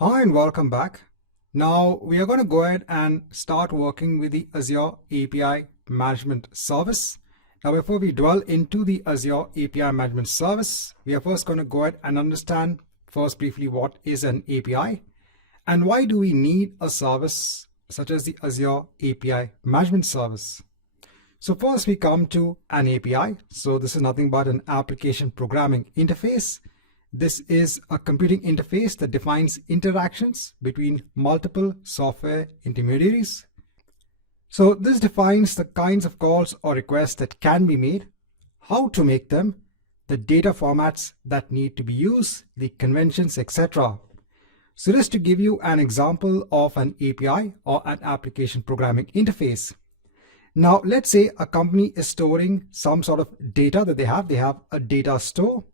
Hi and welcome back. Now we are going to go ahead and start working with the Azure API Management Service. Now before we dwell into the Azure API Management Service, we are first going to go ahead and understand first briefly what is an API and why do we need a service such as the Azure API Management Service. So first we come to an API. So this is nothing but an application programming interface. This is a computing interface that defines interactions between multiple software intermediaries. So this defines the kinds of calls or requests that can be made, how to make them, the data formats that need to be used, the conventions, etc. So just to give you an example of an API or an application programming interface. Now let's say a company is storing some sort of data that they have a data store.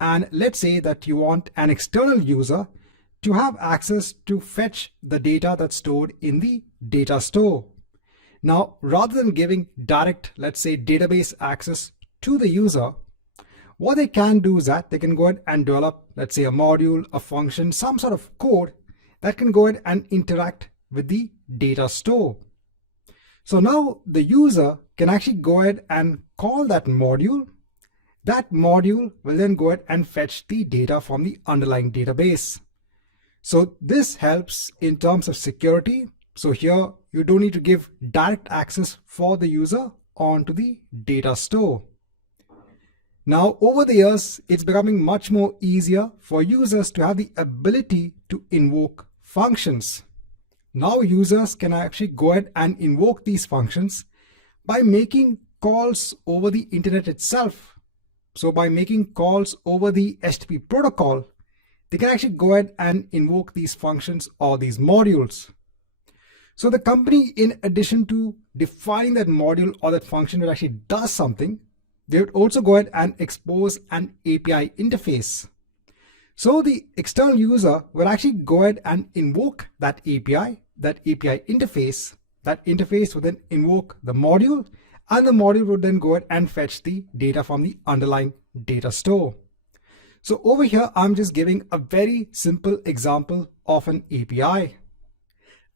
And let's say that you want an external user to have access to fetch the data that's stored in the data store. Now, rather than giving direct, let's say, database access to the user, what they can do is that they can go ahead and develop, let's say, a module, a function, some sort of code that can go ahead and interact with the data store. So now the user can actually go ahead and call that module. That module will then go ahead and fetch the data from the underlying database. So this helps in terms of security. So here you don't need to give direct access for the user onto the data store. Now over the years, it's becoming much more easier for users to have the ability to invoke functions. Now users can actually go ahead and invoke these functions by making calls over the internet itself. So by making calls over the HTTP protocol, they can actually go ahead and invoke these functions or these modules. So the company, in addition to defining that module or that function that actually does something, they would also go ahead and expose an API interface. So the external user will actually go ahead and invoke that API interface. That interface will then invoke the module, and the module would then go ahead and fetch the data from the underlying data store. So over here, I'm just giving a very simple example of an API.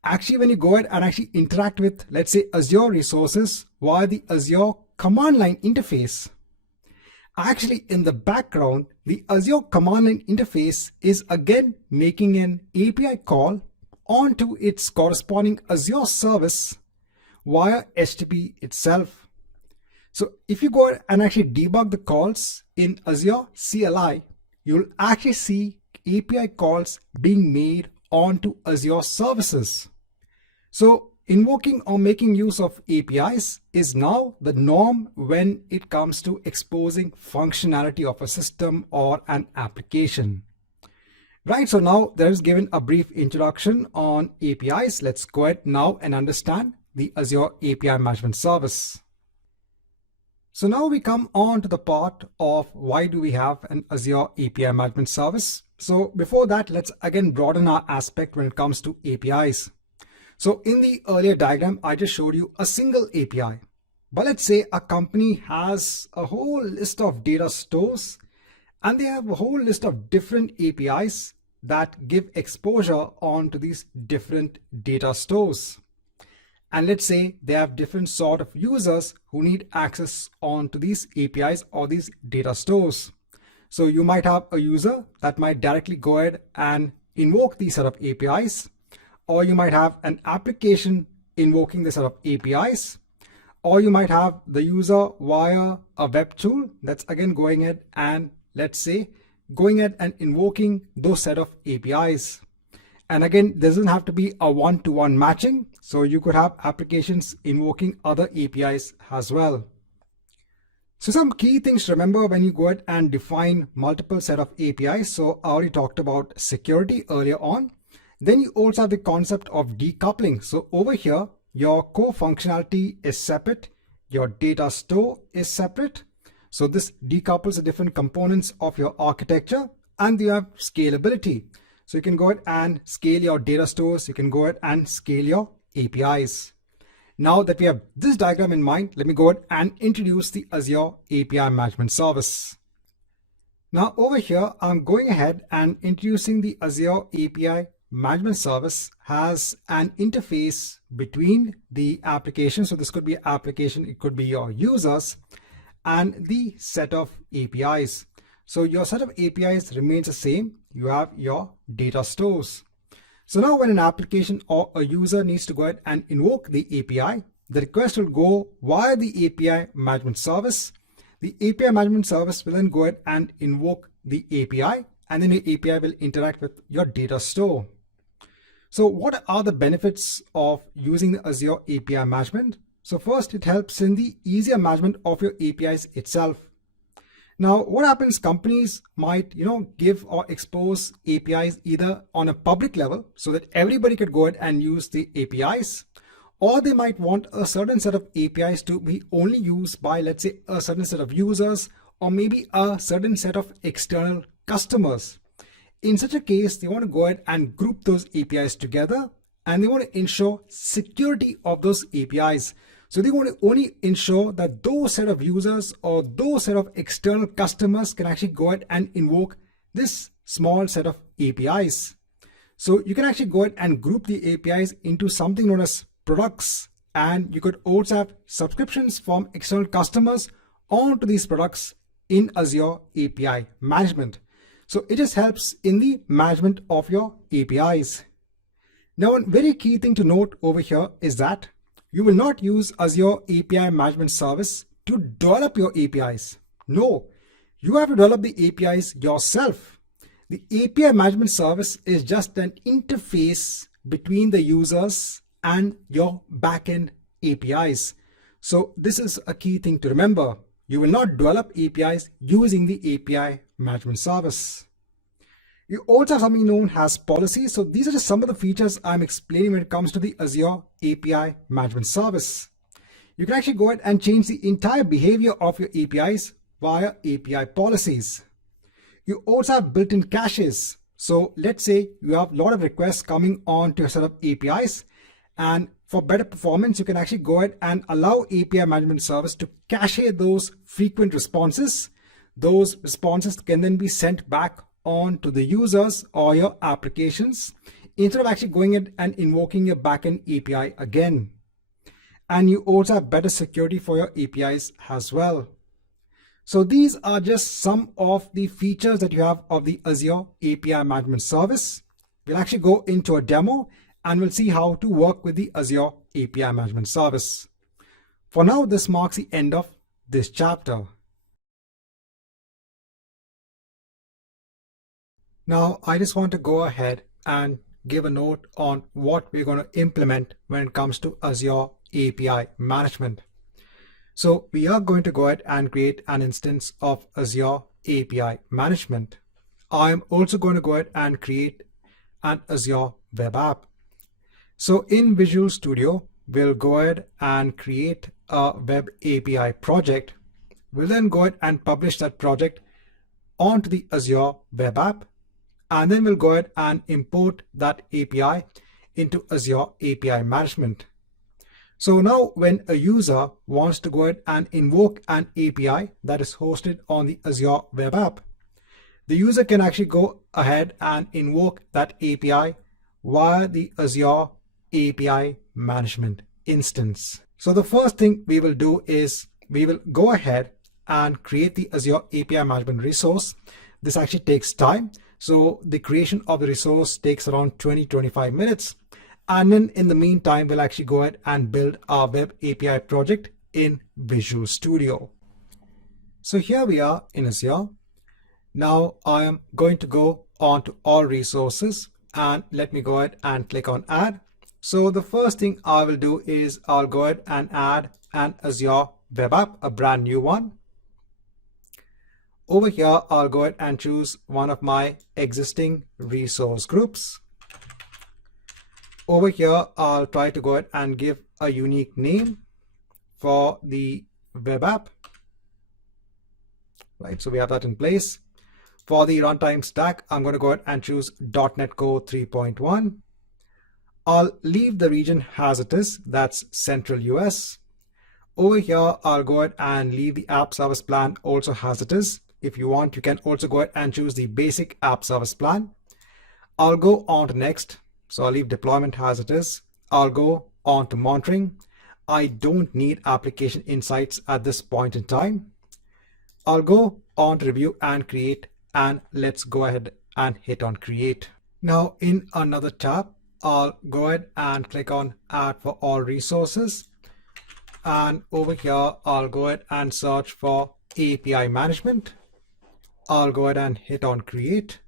Actually, when you go ahead and actually interact with, let's say, Azure resources via the Azure command line interface, actually in the background, the Azure command line interface is again making an API call onto its corresponding Azure service via HTTP itself. So if you go and actually debug the calls in Azure CLI, you'll actually see API calls being made onto Azure services. So invoking or making use of APIs is now the norm when it comes to exposing functionality of a system or an application. Right, so now there's given a brief introduction on APIs. Let's go ahead now and understand the Azure API Management Service. So now we come on to the part of why do we have an Azure API Management Service. So before that, let's again broaden our aspect when it comes to APIs. So in the earlier diagram, I just showed you a single API. But let's say a company has a whole list of data stores and they have a whole list of different APIs that give exposure onto these different data stores. And let's say they have different sort of users who need access onto these APIs or these data stores. So you might have a user that might directly go ahead and invoke these set of APIs, or you might have an application invoking this set of APIs, or you might have the user via a web tool that's again going ahead and let's say going ahead and invoking those set of APIs. And again, there doesn't have to be a one-to-one matching. So you could have applications invoking other APIs as well. So some key things to remember when you go ahead and define multiple set of APIs. So I already talked about security earlier on. Then you also have the concept of decoupling. So over here, your core functionality is separate. Your data store is separate. So this decouples the different components of your architecture, and you have scalability. So you can go ahead and scale your data stores. You can go ahead and scale your APIs. Now that we have this diagram in mind, let me go ahead and introduce the Azure API Management Service. Now over here, I'm going ahead and introducing the Azure API management service has an interface between the application. So this could be an application, it could be your users, and the set of APIs. So your set of APIs remains the same. You have your data stores. So now when an application or a user needs to go ahead and invoke the API, the request will go via the API management service. The API management service will then go ahead and invoke the API, and then the API will interact with your data store. So what are the benefits of using the Azure API management? So first, it helps in the easier management of your APIs itself. Now, what happens, companies might, give or expose APIs either on a public level so that everybody could go ahead and use the APIs, or they might want a certain set of APIs to be only used by, let's say, a certain set of users, or maybe a certain set of external customers. In such a case, they want to go ahead and group those APIs together, and they want to ensure security of those APIs. So they want to only ensure that those set of users or those set of external customers can actually go ahead and invoke this small set of APIs. So you can actually go ahead and group the APIs into something known as products, and you could also have subscriptions from external customers onto these products in Azure API management. So it just helps in the management of your APIs. Now, one very key thing to note over here is that you will not use Azure API Management Service to develop your APIs. No, you have to develop the APIs yourself. The API Management Service is just an interface between the users and your backend APIs. So this is a key thing to remember. You will not develop APIs using the API Management Service. You also have something known as policies. So these are just some of the features I'm explaining when it comes to the Azure API Management Service. You can actually go ahead and change the entire behavior of your APIs via API policies. You also have built-in caches. So let's say you have a lot of requests coming on to your set of APIs, and for better performance, you can actually go ahead and allow API Management Service to cache those frequent responses. Those responses can then be sent back on to the users or your applications instead of actually going in and invoking your backend API again. And you also have better security for your APIs as well. So these are just some of the features that you have of the Azure API Management Service. We'll actually go into a demo and we'll see how to work with the Azure API Management Service. For now, this marks the end of this chapter. Now, I just want to go ahead and give a note on what we're going to implement when it comes to Azure API Management. So we are going to go ahead and create an instance of Azure API Management. I'm also going to go ahead and create an Azure web app. So in Visual Studio, we'll go ahead and create a web API project. We'll then go ahead and publish that project onto the Azure web app. And then we'll go ahead and import that API into Azure API Management. So now when a user wants to go ahead and invoke an API that is hosted on the Azure web app, the user can actually go ahead and invoke that API via the Azure API Management instance. So the first thing we will do is we will go ahead and create the Azure API Management resource. This actually takes time. So the creation of the resource takes around 20-25 minutes. And then in the meantime, we'll actually go ahead and build our web API project in Visual Studio. So here we are in Azure. Now I am going to go on to all resources and let me go ahead and click on add. So the first thing I will do is I'll go ahead and add an Azure web app, a brand new one. Over here, I'll go ahead and choose one of my existing resource groups. Over here, I'll try to go ahead and give a unique name for the web app. Right, so we have that in place. For the runtime stack, I'm going to go ahead and choose .NET Core 3.1. I'll leave the region as it is, that's Central US. Over here, I'll go ahead and leave the app service plan also as it is. If you want, you can also go ahead and choose the basic app service plan. I'll go on to next. So I'll leave deployment as it is. I'll go on to monitoring. I don't need application insights at this point in time. I'll go on to review and create, and let's go ahead and hit on create. Now in another tab, I'll go ahead and click on add for all resources. And over here, I'll go ahead and search for API management. I'll go ahead and hit on create.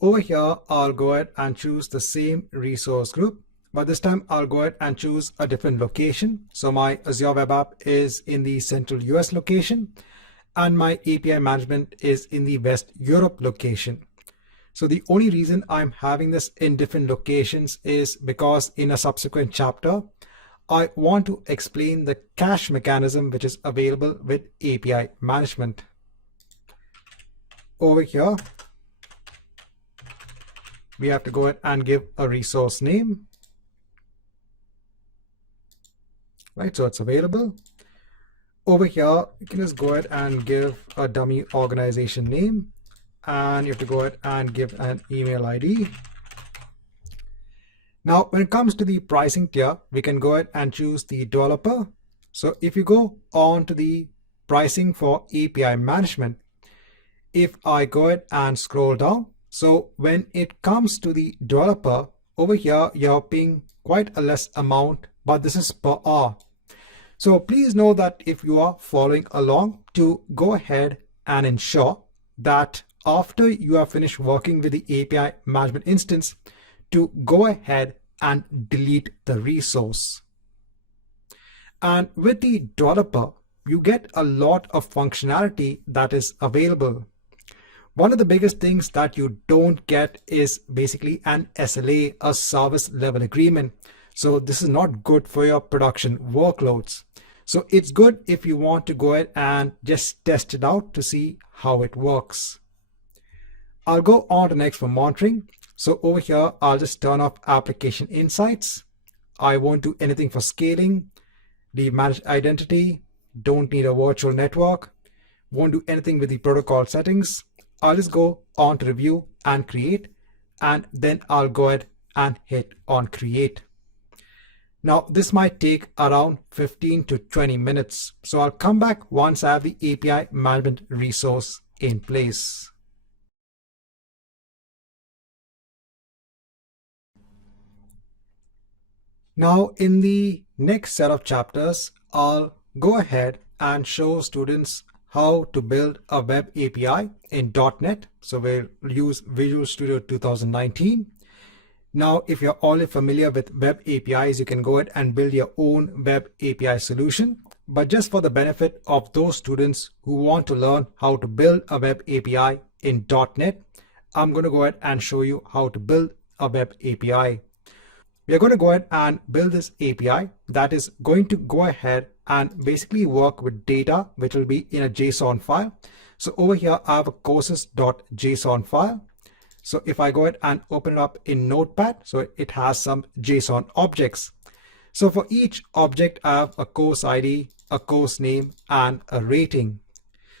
Over here, I'll go ahead and choose the same resource group, but this time I'll go ahead and choose a different location. So my Azure Web App is in the Central US location, and my API management is in the West Europe location. So the only reason I'm having this in different locations is because in a subsequent chapter, I want to explain the cache mechanism which is available with API management. Over here, we have to go ahead and give a resource name. Right, so it's available. Over here, you can just go ahead and give a dummy organization name, and you have to go ahead and give an email ID. Now, when it comes to the pricing tier, we can go ahead and choose the developer. So if you go on to the pricing for API management, if I go ahead and scroll down, so when it comes to the developer, over here, you're paying quite a less amount, but this is per hour. So please know that if you are following along, to go ahead and ensure that after you have finished working with the API management instance, to go ahead and delete the resource. And with the developer, you get a lot of functionality that is available. One of the biggest things that you don't get is basically an SLA, a service level agreement. So this is not good for your production workloads. So it's good if you want to go ahead and just test it out to see how it works. I'll go on to next for monitoring. So over here, I'll just turn off application insights. I won't do anything for scaling, the managed identity, don't need a virtual network, won't do anything with the protocol settings. I'll just go on to review and create, and then I'll go ahead and hit on create. Now this might take around 15 to 20 minutes. So I'll come back once I have the API management resource in place. Now in the next set of chapters, I'll go ahead and show students how to build a web API in .NET. So we'll use Visual Studio 2019. Now, if you're already familiar with web APIs, you can go ahead and build your own web API solution. But just for the benefit of those students who want to learn how to build a web API in .NET, I'm going to go ahead and show you how to build a web API. We are going to go ahead and build this API that is going to go ahead and basically work with data, which will be in a JSON file. So over here, I have a courses.json file. So if I go ahead and open it up in Notepad, so it has some JSON objects. So for each object, I have a course ID, a course name, and a rating.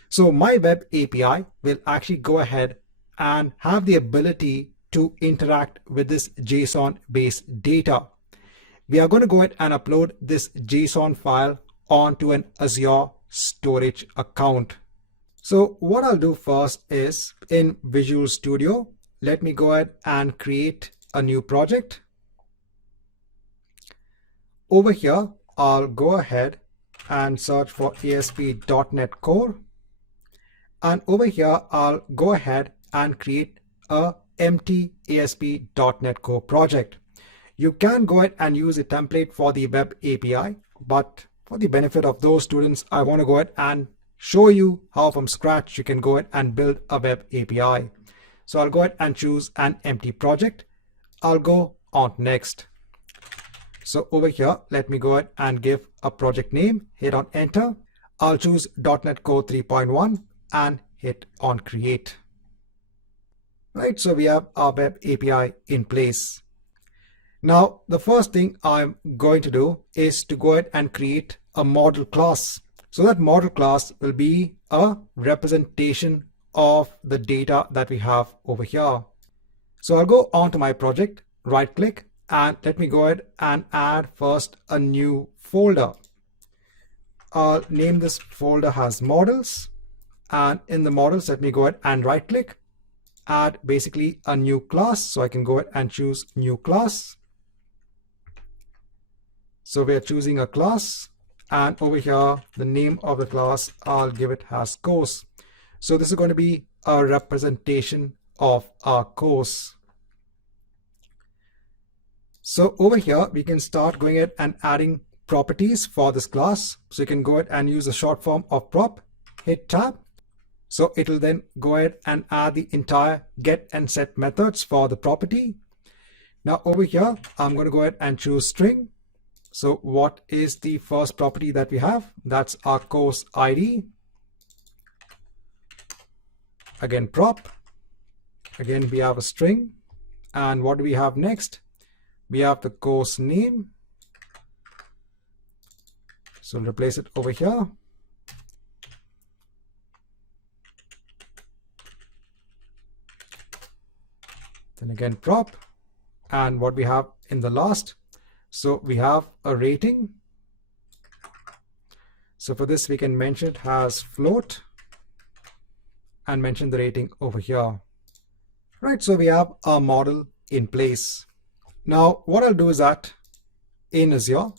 So my web API will actually go ahead and have the ability to interact with this JSON based data. We are going to go ahead and upload this JSON file onto an Azure storage account. So what I'll do first is in Visual Studio, let me go ahead and create a new project. Over here, I'll go ahead and search for ASP.NET Core. And over here, I'll go ahead and create a empty ASP.NET Core project. You can go ahead and use a template for the web API, but for the benefit of those students, I want to go ahead and show you how from scratch you can go ahead and build a web API. So I'll go ahead and choose an empty project. I'll go on next. So over here, let me go ahead and give a project name, hit on enter. I'll choose .NET Core 3.1 and hit on create. Right, so we have our web API in place. Now, the first thing I'm going to do is to go ahead and create a model class. So that model class will be a representation of the data that we have over here. So I'll go on to my project, right click, and let me go ahead and add first a new folder. I'll name this folder as models, and in the models, let me go ahead and right click, add basically a new class. So I can go ahead and choose new class. So we are choosing a class, and over here, the name of the class, I'll give it as course. So this is going to be a representation of our course. So over here, we can start going ahead and adding properties for this class. So you can go ahead and use the short form of prop, hit tab. So it will then go ahead and add the entire get and set methods for the property. Now over here, I'm going to go ahead and choose string. So what is the first property that we have? That's our course ID. Again, prop. Again, we have a string. And what do we have next? We have the course name. So we'll replace it over here. Then again, prop. And what we have in the last. So we have a rating. So for this, we can mention it as float and mention the rating over here. Right, so we have our model in place. Now, what I'll do is that in Azure,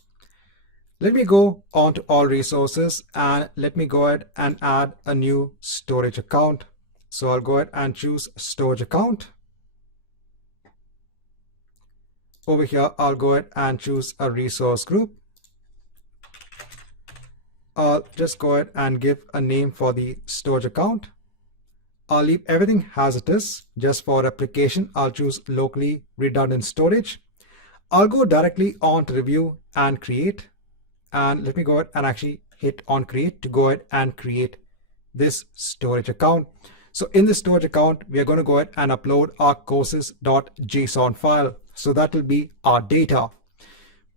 let me go on to all resources and let me go ahead and add a new storage account. So I'll go ahead and choose storage account. Over here, I'll go ahead and choose a resource group. I'll just go ahead and give a name for the storage account. I'll leave everything as it is. Just for replication, I'll choose locally redundant storage. I'll go directly on to review and create. And let me go ahead and actually hit on create to go ahead and create this storage account. So in this storage account, we are going to go ahead and upload our courses.json file. So that will be our data.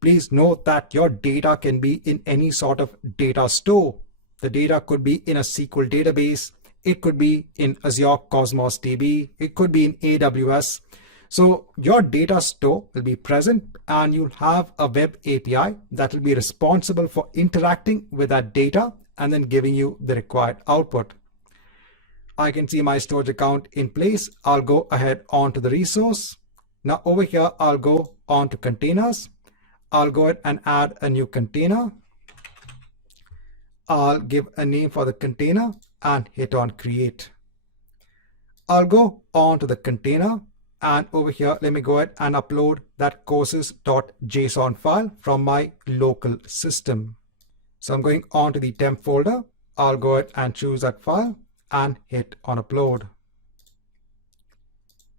Please note that your data can be in any sort of data store. The data could be in a SQL database. It could be in Azure Cosmos DB. It could be in AWS. So your data store will be present and you'll have a web API that will be responsible for interacting with that data and then giving you the required output. I can see my storage account in place. I'll go ahead onto the resource. Now over here, I'll go on to containers. I'll go ahead and add a new container. I'll give a name for the container and hit on create. I'll go on to the container and over here, let me go ahead and upload that courses.json file from my local system. So I'm going on to the temp folder. I'll go ahead and choose that file and hit on upload.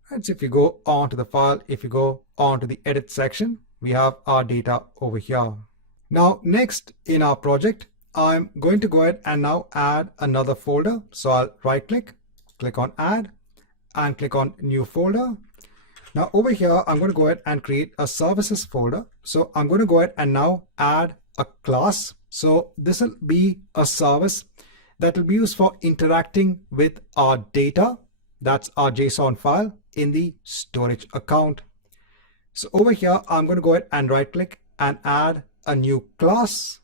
And so if you go on to the file, if you go on to the edit section, we have our data over here. Now, next in our project, I'm going to go ahead and now add another folder. So I'll right click on add and click on new folder. Now over here, I'm going to go ahead and create a services folder. So I'm going to go ahead and now add a class. So this will be a service that will be used for interacting with our data. That's our JSON file in the storage account. So over here, I'm going to go ahead and right click and add a new class.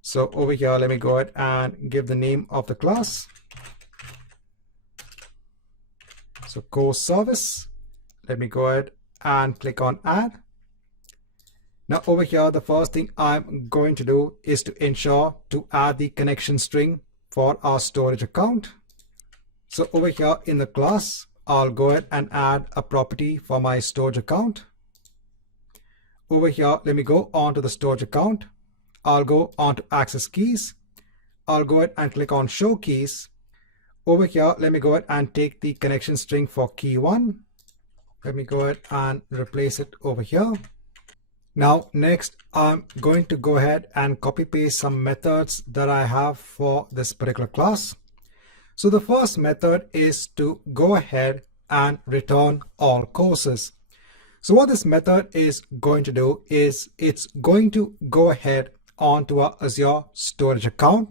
So over here, let me go ahead and give the name of the class. So course service. Let me go ahead and click on add. Now over here, the first thing I'm going to do is to ensure to add the connection string for our storage account. So over here in the class, I'll go ahead and add a property for my storage account. Over here, let me go on to the storage account. I'll go on to access keys. I'll go ahead and click on show keys. Over here, let me go ahead and take the connection string for key 1. Let me go ahead and replace it over here. Now, next, I'm going to go ahead and copy paste some methods that I have for this particular class. So the first method is to go ahead and return all courses. So what this method is going to do is it's going to go ahead onto our Azure storage account.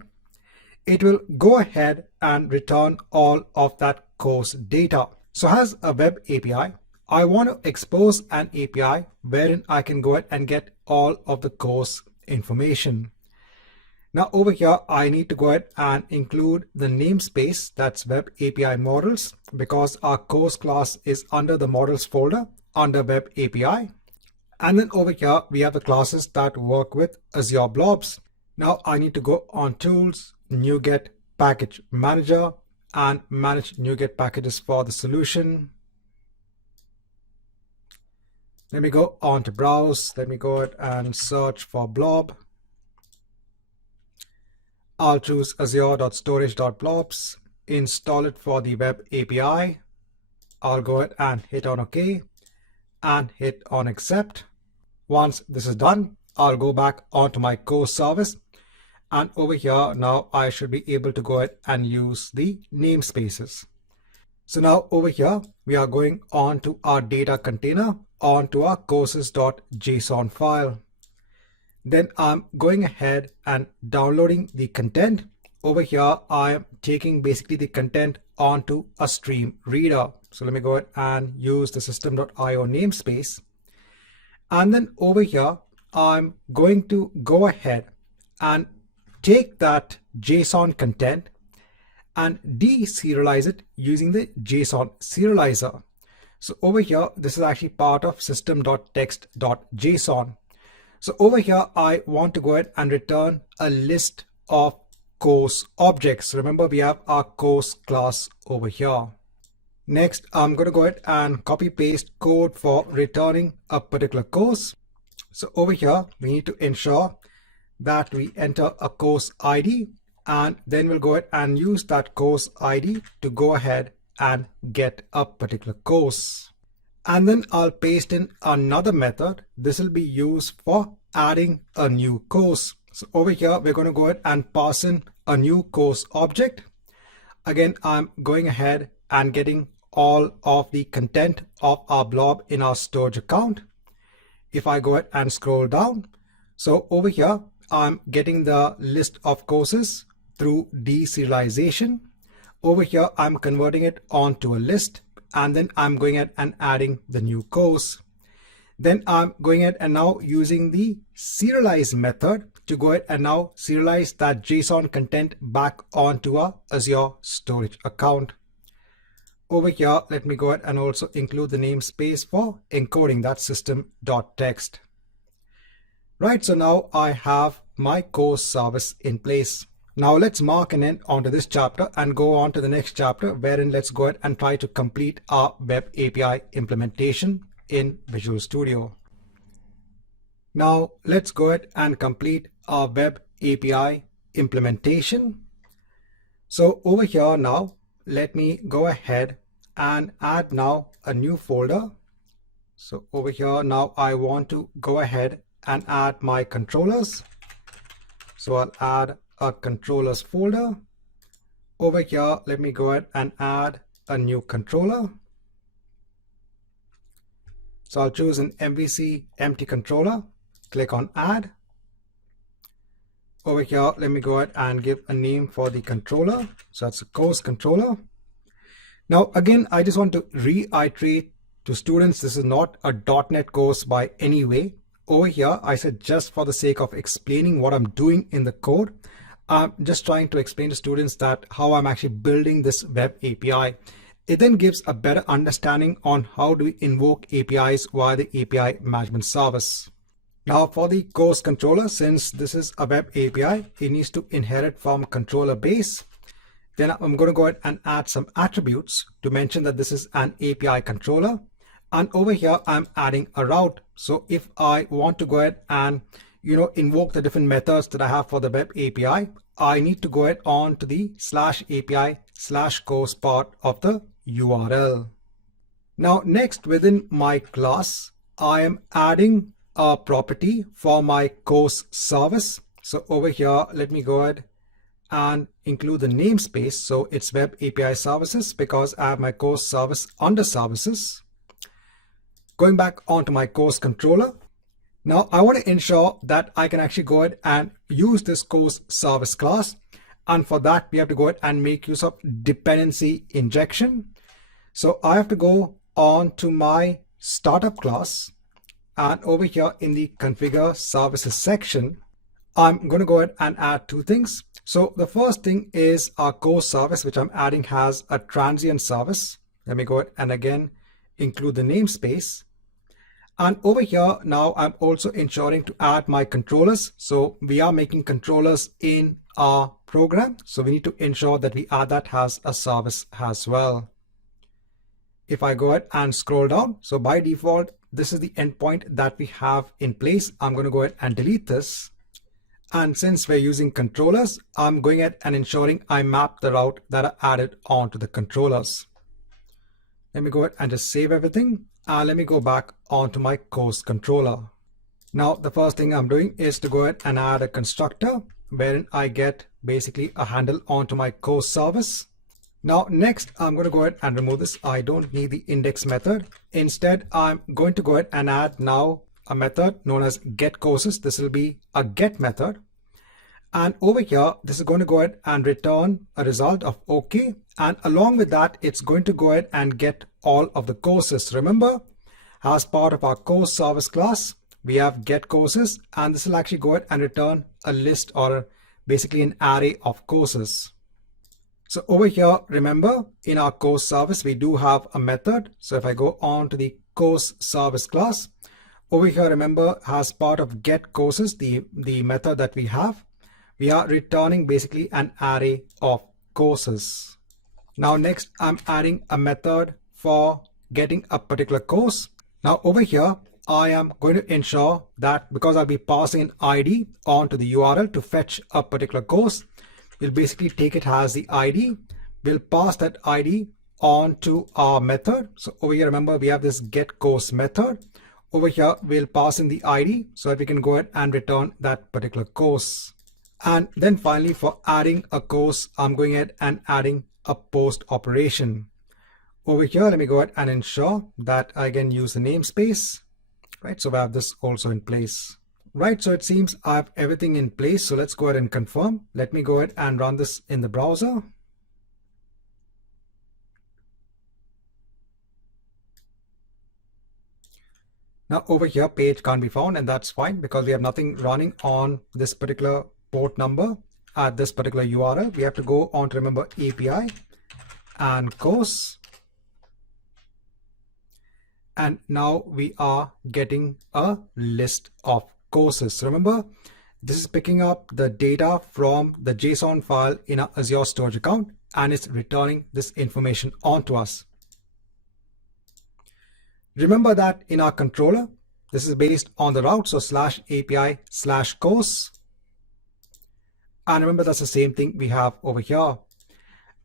it will go ahead and return all of that course data. So as a web API, I want to expose an API wherein I can go ahead and get all of the course information. Now over here, I need to go ahead and include the namespace, that's web API models, because our course class is under the models folder under web API. And then over here, we have the classes that work with Azure blobs. Now I need to go on tools, NuGet package manager, and manage NuGet packages for the solution. Let me go on to browse. Let me go ahead and search for blob. I'll choose azure.storage.blobs, install it for the web API. I'll go ahead and hit on OK and hit on accept. Once this is done, I'll go back onto my course service. And over here, now I should be able to go ahead and use the namespaces. So now over here, we are going on to our data container, onto our courses.json file. Then I'm going ahead and downloading the content. Over here, I am taking basically the content onto a stream reader. So let me go ahead and use the system.io namespace. And then over here, I'm going to go ahead and take that JSON content and deserialize it using the JSON serializer. So over here, this is actually part of system.text.json. So over here, I want to go ahead and return a list of course objects. Remember, we have our course class over here. Next, I'm going to go ahead and copy paste code for returning a particular course. So over here, we need to ensure that we enter a course ID, and then we'll go ahead and use that course ID to go ahead and get a particular course. And then I'll paste in another method. This will be used for adding a new course. So over here, we're going to go ahead and pass in a new course object. Again, I'm going ahead and getting all of the content of our blob in our storage account. If I go ahead and scroll down, so over here, I'm getting the list of courses through deserialization. Over here, I'm converting it onto a list, and then I'm going ahead and adding the new course. Then I'm going ahead and now using the serialize method to go ahead and now serialize that JSON content back onto our Azure storage account. Over here, let me go ahead and also include the namespace for encoding that system.text. Right, so now I have my course service in place. Now let's mark an end onto this chapter and go on to the next chapter, wherein let's go ahead and try to complete our web API implementation in Visual Studio. Now let's go ahead and complete our web API implementation. So over here now, let me go ahead and add now a new folder. So over here now, I want to go ahead and add my controllers. So I'll add a controllers folder. Over here, let me go ahead and add a new controller. So I'll choose an MVC empty controller, click on add. Over here, let me go ahead and give a name for the controller. So that's a course controller. Now, again, I just want to reiterate to students, this is not a .NET course by any way. Over here, I said just for the sake of explaining what I'm doing in the code, I'm just trying to explain to students that how I'm actually building this web API. It then gives a better understanding on how do we invoke APIs via the API management service. Now for the course controller, since this is a web API, it needs to inherit from controller base. Then I'm going to go ahead and add some attributes to mention that this is an API controller. And over here, I'm adding a route. So if I want to go ahead and invoke the different methods that I have for the web API, I need to go ahead on to the /API/course part of the URL. Now next, within my class, I am adding a property for my course service. So over here, let me go ahead and include the namespace. So it's web API services because I have my course service under services. Going back onto my course controller. Now I want to ensure that I can actually go ahead and use this course service class. And for that, we have to go ahead and make use of dependency injection. So I have to go on to my startup class, and over here in the configure services section, I'm going to go ahead and add two things. So the first thing is our core service, which I'm adding has a transient service. Let me go ahead and again include the namespace. And over here now I'm also ensuring to add my controllers. So we are making controllers in our program. So we need to ensure that we add that as a service as well. If I go ahead and scroll down, so by default, this is the endpoint that we have in place. I'm going to go ahead and delete this. And since we're using controllers, I'm going ahead and ensuring I map the route that I added onto the controllers. Let me go ahead and just save everything. And let me go back onto my course controller. Now, the first thing I'm doing is to go ahead and add a constructor wherein I get basically a handle onto my course service. Now, next, I'm going to go ahead and remove this. I don't need the index method. Instead, I'm going to go ahead and add now a method known as get courses. This will be a get method. And over here, this is going to go ahead and return a result of OK. And along with that, it's going to go ahead and get all of the courses. Remember, as part of our course service class, we have get courses, and this will actually go ahead and return a list or basically an array of courses. So over here, remember in our course service, we do have a method. So if I go on to the course service class, over here, remember as part of get courses, the method that we have, we are returning basically an array of courses. Now next, I'm adding a method for getting a particular course. Now over here, I am going to ensure that because I'll be passing an ID onto the URL to fetch a particular course, we'll basically take it as the ID. We'll pass that ID on to our method. So over here, remember, we have this get course method. Over here, we'll pass in the ID so that we can go ahead and return that particular course. And then finally, for adding a course, I'm going ahead and adding a post operation. Over here, let me go ahead and ensure that I can use the namespace, right? So I have this also in place. Right, so it seems I have everything in place. So let's go ahead and confirm. Let me go ahead and run this in the browser. Now over here, page can't be found, and that's fine because we have nothing running on this particular port number at this particular URL. We have to go on to remember API and course. And now we are getting a list of courses. Remember, this is picking up the data from the JSON file in our Azure storage account, and it's returning this information onto us. Remember that in our controller, this is based on the route, so /API/course. And remember, that's the same thing we have over here.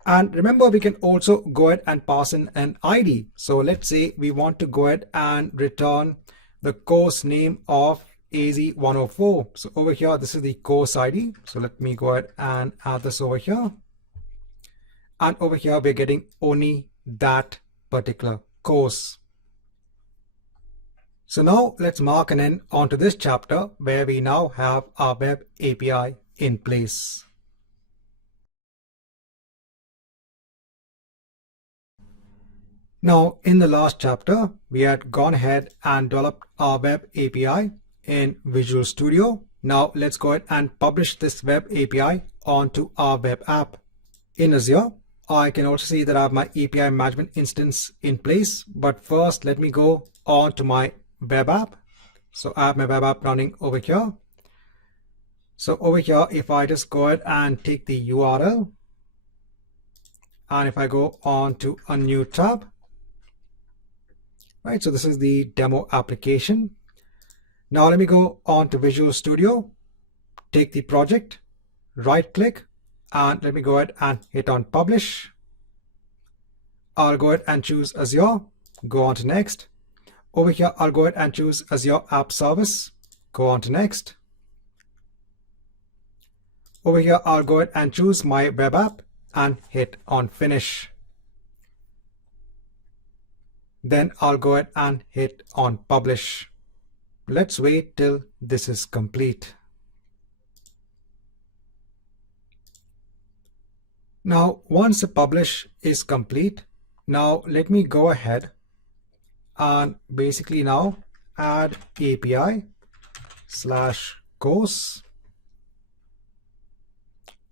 And remember, we can also go ahead and pass in an ID. So let's say we want to go ahead and return the course name of AZ-104. So over here, this is the course ID. So let me go ahead and add this over here. And over here, we're getting only that particular course. So now let's mark an end onto this chapter where we now have our web API in place. Now, in the last chapter, we had gone ahead and developed our web API in Visual Studio. Now let's go ahead and publish this web API onto our web app. In Azure, I can also see that I have my API management instance in place. But first, let me go on to my web app. So I have my web app running over here. So over here, if I just go ahead and take the URL, and if I go on to a new tab, right, so this is the demo application. Now let me go on to Visual Studio, take the project, right click, and let me go ahead and hit on publish. I'll go ahead and choose Azure, go on to next. Over here, I'll go ahead and choose Azure App Service, go on to next. Over here, I'll go ahead and choose my web app and hit on finish. Then I'll go ahead and hit on publish. Let's wait till this is complete. Now, once the publish is complete, now let me go ahead and basically now add API/course.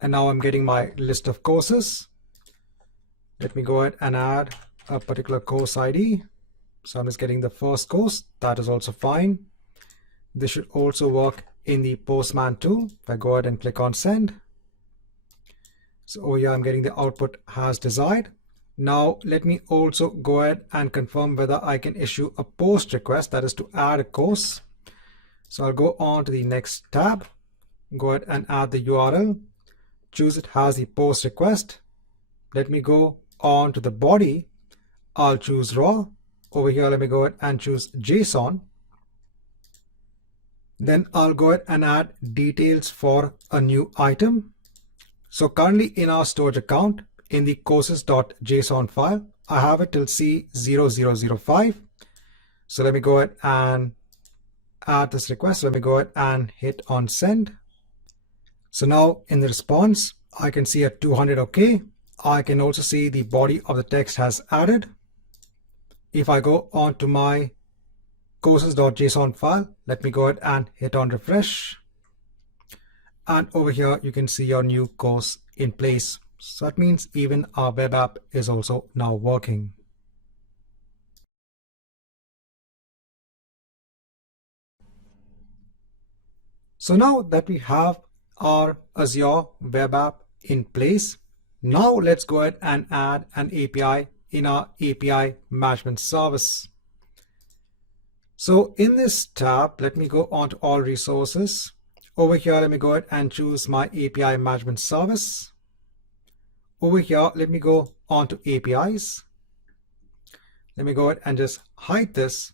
And now I'm getting my list of courses. Let me go ahead and add a particular course ID. So I'm just getting the first course. That is also fine. This should also work in the Postman tool. If I go ahead and click on send. So over here, I'm getting the output as desired. Now let me also go ahead and confirm whether I can issue a post request, that is to add a course. So I'll go on to the next tab, go ahead and add the URL, choose it as the post request. Let me go on to the body. I'll choose raw. Over here, let me go ahead and choose JSON. Then I'll go ahead and add details for a new item. So currently in our storage account, in the courses.json file, I have it till C0005. So let me go ahead and add this request. Let me go ahead and hit on send. So now in the response, I can see a 200 OK. I can also see the body of the text has added. If I go on to my courses.json file, let me go ahead and hit on refresh. And over here, you can see your new course in place. So that means even our web app is also now working. So now that we have our Azure web app in place, now let's go ahead and add an API in our API management service. So in this tab, let me go on to all resources. Over here, let me go ahead and choose my API management service. Over here, let me go on to APIs. Let me go ahead and just hide this.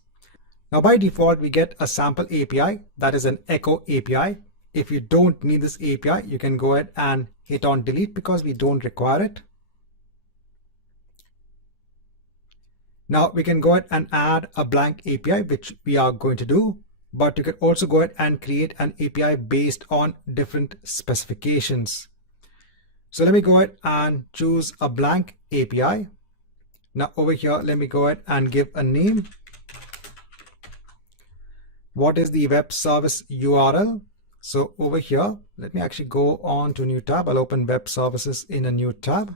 Now by default, we get a sample API that is an echo API. If you don't need this API, you can go ahead and hit on delete because we don't require it. Now we can go ahead and add a blank API, which we are going to do. But you can also go ahead and create an API based on different specifications. So let me go ahead and choose a blank API. Now over here, let me go ahead and give a name. What is the web service URL? So over here, let me actually go on to a new tab. I'll open web services in a new tab.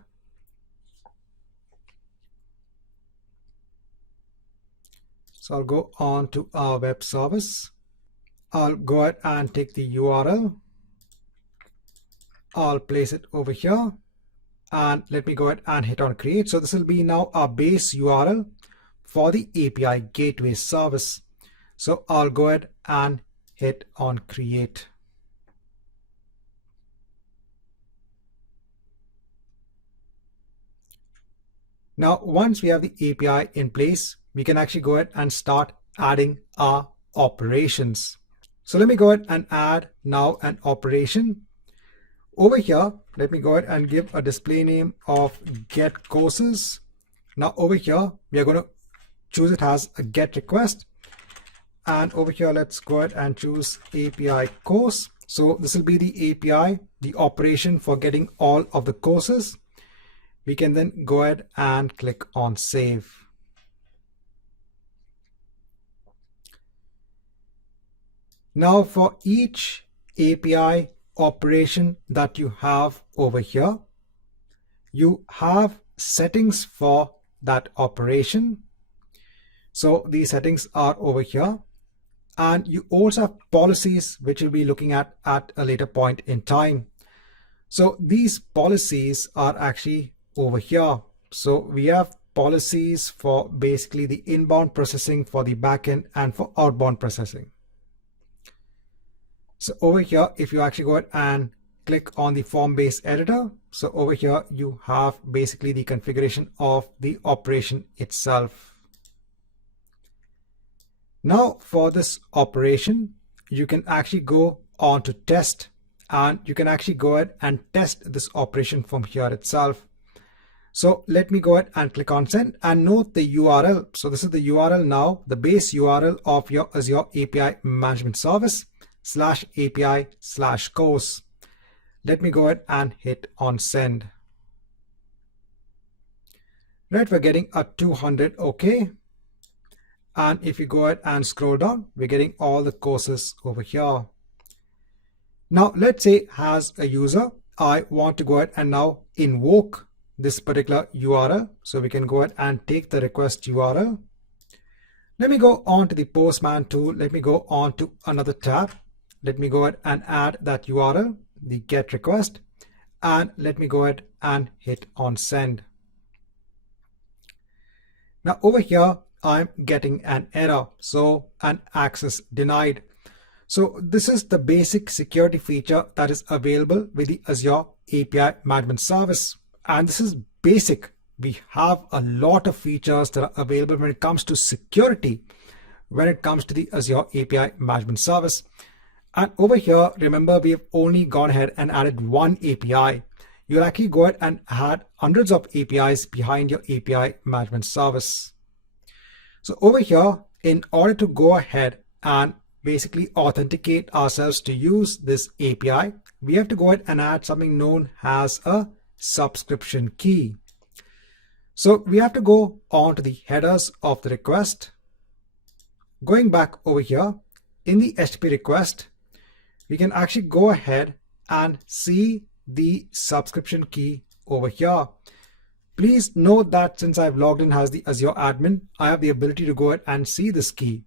So I'll go on to our web service. I'll go ahead and take the URL. I'll place it over here and let me go ahead and hit on create. So this will be now our base URL for the API gateway service. So I'll go ahead and hit on create. Now, once we have the API in place, we can actually go ahead and start adding our operations. So let me go ahead and add now an operation. Over here, let me go ahead and give a display name of get courses. Now over here, we are going to choose it as a get request. And over here, let's go ahead and choose API course. So this will be the API, the operation for getting all of the courses. We can then go ahead and click on save. Now for each API operation that you have over here, you have settings for that operation. So these settings are over here. And you also have policies which we'll be looking at a later point in time. So these policies are actually over here. So we have policies for basically the inbound processing for the backend and for outbound processing. So over here, if you actually go ahead and click on the form-based editor, so over here you have basically the configuration of the operation itself. Now for this operation, you can actually go on to test, and you can actually go ahead and test this operation from here itself. So let me go ahead and click on send and note the URL. So this is the URL now, the base URL of your Azure API Management Service /API/course. Let me go ahead and hit on send. Right, we're getting a 200 OK. And if you go ahead and scroll down, we're getting all the courses over here. Now, let's say as a user, I want to go ahead and now invoke this particular URL. So we can go ahead and take the request URL. Let me go on to the Postman tool. Let me go on to another tab. Let me go ahead and add that URL, the GET request, and let me go ahead and hit on send. Now over here, I'm getting an error, so an access denied. So this is the basic security feature that is available with the Azure API Management Service. And this is basic. We have a lot of features that are available when it comes to security, when it comes to the Azure API Management Service. And over here, remember, we have only gone ahead and added one API. You'll actually go ahead and add hundreds of APIs behind your API Management Service. So over here, in order to go ahead and basically authenticate ourselves to use this API, we have to go ahead and add something known as a subscription key. So we have to go on to the headers of the request. Going back over here, in the HTTP request, we can actually go ahead and see the subscription key over here. Please note that since I've logged in as the Azure admin, I have the ability to go ahead and see this key.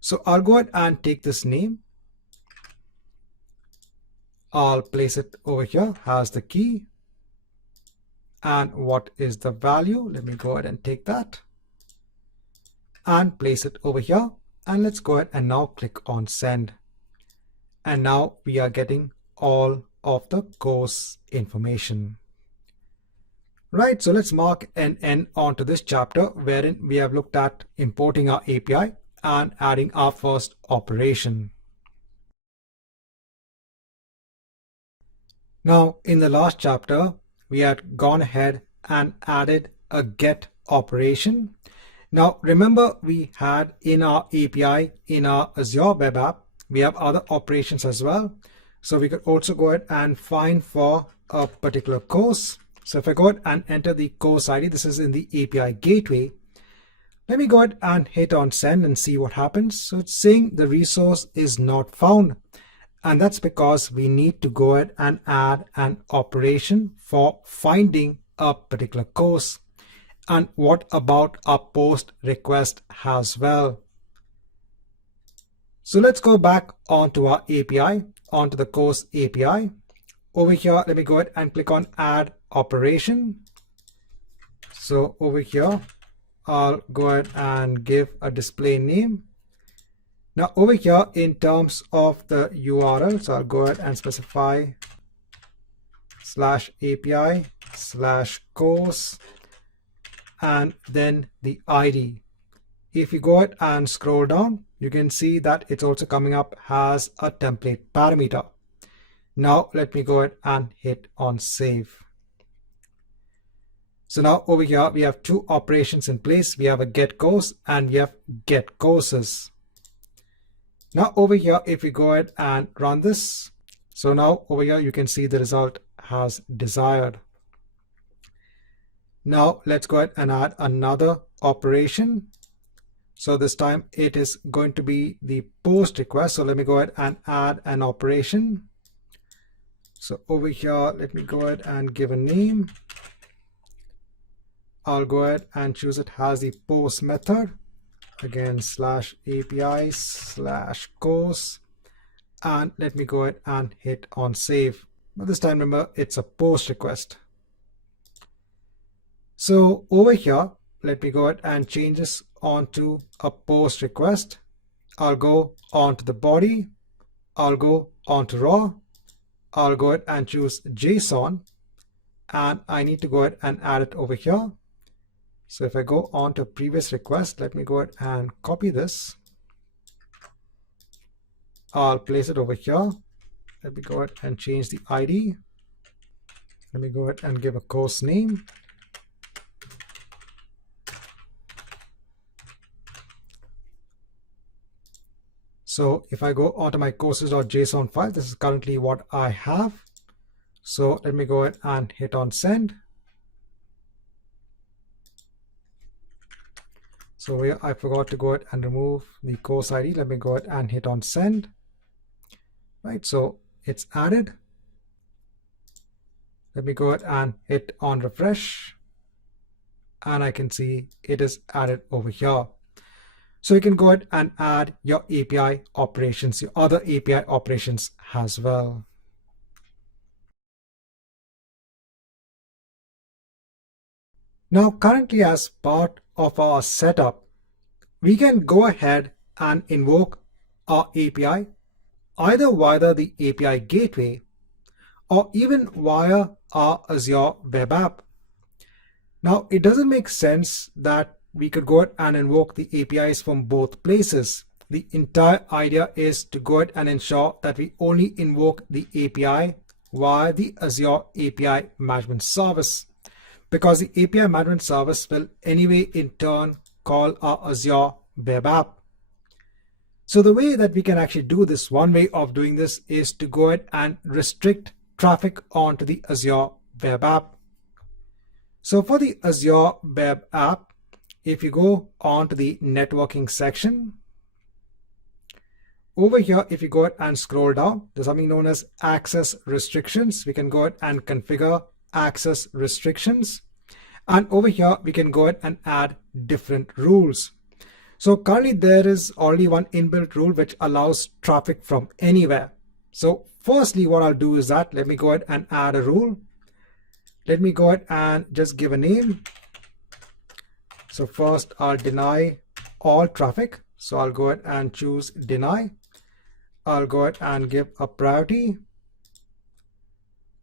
So I'll go ahead and take this name. I'll place it over here as the key. And what is the value? Let me go ahead and take that and place it over here. And let's go ahead and now click on send. And now we are getting all of the course information. Right, so let's mark an end onto this chapter wherein we have looked at importing our API and adding our first operation. Now, in the last chapter, we had gone ahead and added a get operation. Now, remember, we had in our API, in our Azure web app, we have other operations as well. So we could also go ahead and find for a particular course. So if I go ahead and enter the course ID, this is in the API gateway. Let me go ahead and hit on send and see what happens. So it's saying the resource is not found. And that's because we need to go ahead and add an operation for finding a particular course. And what about our post request as well? So let's go back onto our API, onto the course API. Over here, let me go ahead and click on add operation. So over here, I'll go ahead and give a display name. Now over here, in terms of the URL, so I'll go ahead and specify /API/course and then the ID. If you go ahead and scroll down, you can see that it's also coming up as a template parameter. Now let me go ahead and hit on save. So now over here, we have two operations in place. We have a get course and we have get courses. Now over here, if we go ahead and run this, so now over here, you can see the result as desired. Now let's go ahead and add another operation. So this time it is going to be the post request. So let me go ahead and add an operation. So over here, let me go ahead and give a name. I'll go ahead and choose it as the post method. Again, /API/course. And let me go ahead and hit on save. But this time, remember, it's a post request. So over here, let me go ahead and change this onto a post request. I'll go onto the body. I'll go onto raw. I'll go ahead and choose JSON. And I need to go ahead and add it over here. So if I go on to previous request, let me go ahead and copy this. I'll place it over here. Let me go ahead and change the ID. Let me go ahead and give a course name. So if I go onto my courses.json file, this is currently what I have. So let me go ahead and hit on send. So here I forgot to go ahead and remove the course ID. Let me go ahead and hit on send. Right, so it's added. Let me go ahead and hit on refresh. And I can see it is added over here. So you can go ahead and add your API operations, your other API operations as well. Now, currently as part of our setup, we can go ahead and invoke our API either via the API gateway or even via our Azure web app. Now, it doesn't make sense that we could go ahead and invoke the APIs from both places. The entire idea is to go ahead and ensure that we only invoke the API via the Azure API Management Service, because the API Management Service will anyway in turn call our Azure web app. So the way that we can actually do this, one way of doing this is to go ahead and restrict traffic onto the Azure web app. So for the Azure web app, if you go on to the networking section, over here, if you go ahead and scroll down, there's something known as access restrictions. We can go ahead and configure access restrictions. And over here, we can go ahead and add different rules. So currently there is already one inbuilt rule which allows traffic from anywhere. So firstly, what I'll do is that let me go ahead and add a rule. Let me go ahead and just give a name. So first I'll deny all traffic. So I'll go ahead and choose deny. I'll go ahead and give a priority.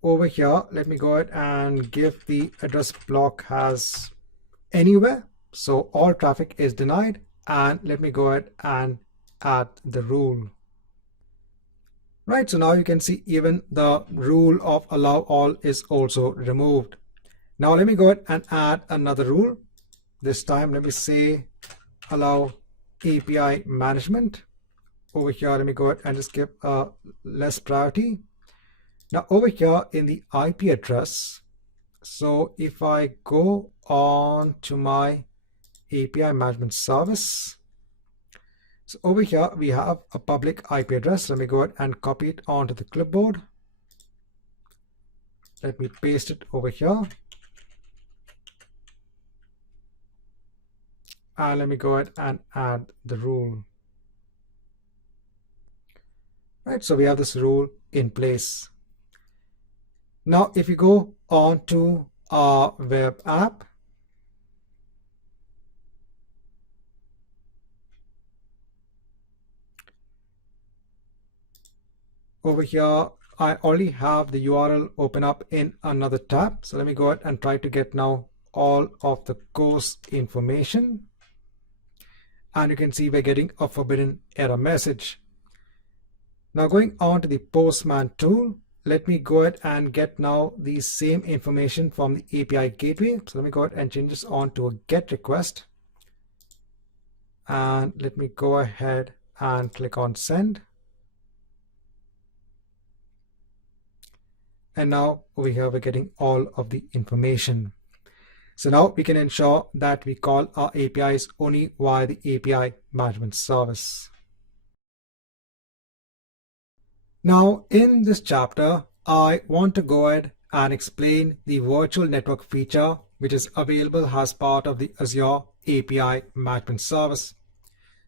Over here, let me go ahead and give the address block as anywhere. So all traffic is denied. And let me go ahead and add the rule. Right, so now you can see even the rule of allow all is also removed. Now let me go ahead and add another rule. This time, let me say allow API management. Over here, let me go ahead and just give a less priority. Now over here in the IP address, so if I go on to my API management service, so over here we have a public IP address. Let me go ahead and copy it onto the clipboard. Let me paste it over here. And let me go ahead and add the rule. Right, so we have this rule in place. Now, if you go on to our web app, over here, I already have the URL open up in another tab. So let me go ahead and try to get now all of the course information. And you can see we're getting a forbidden error message. Now going on to the Postman tool, let me go ahead and get now the same information from the API gateway. So let me go ahead and change this on to a GET request. And let me go ahead and click on send. And now over here, we're getting all of the information. So now we can ensure that we call our APIs only via the API management service. Now in this chapter, I want to go ahead and explain the virtual network feature, which is available as part of the Azure API Management Service.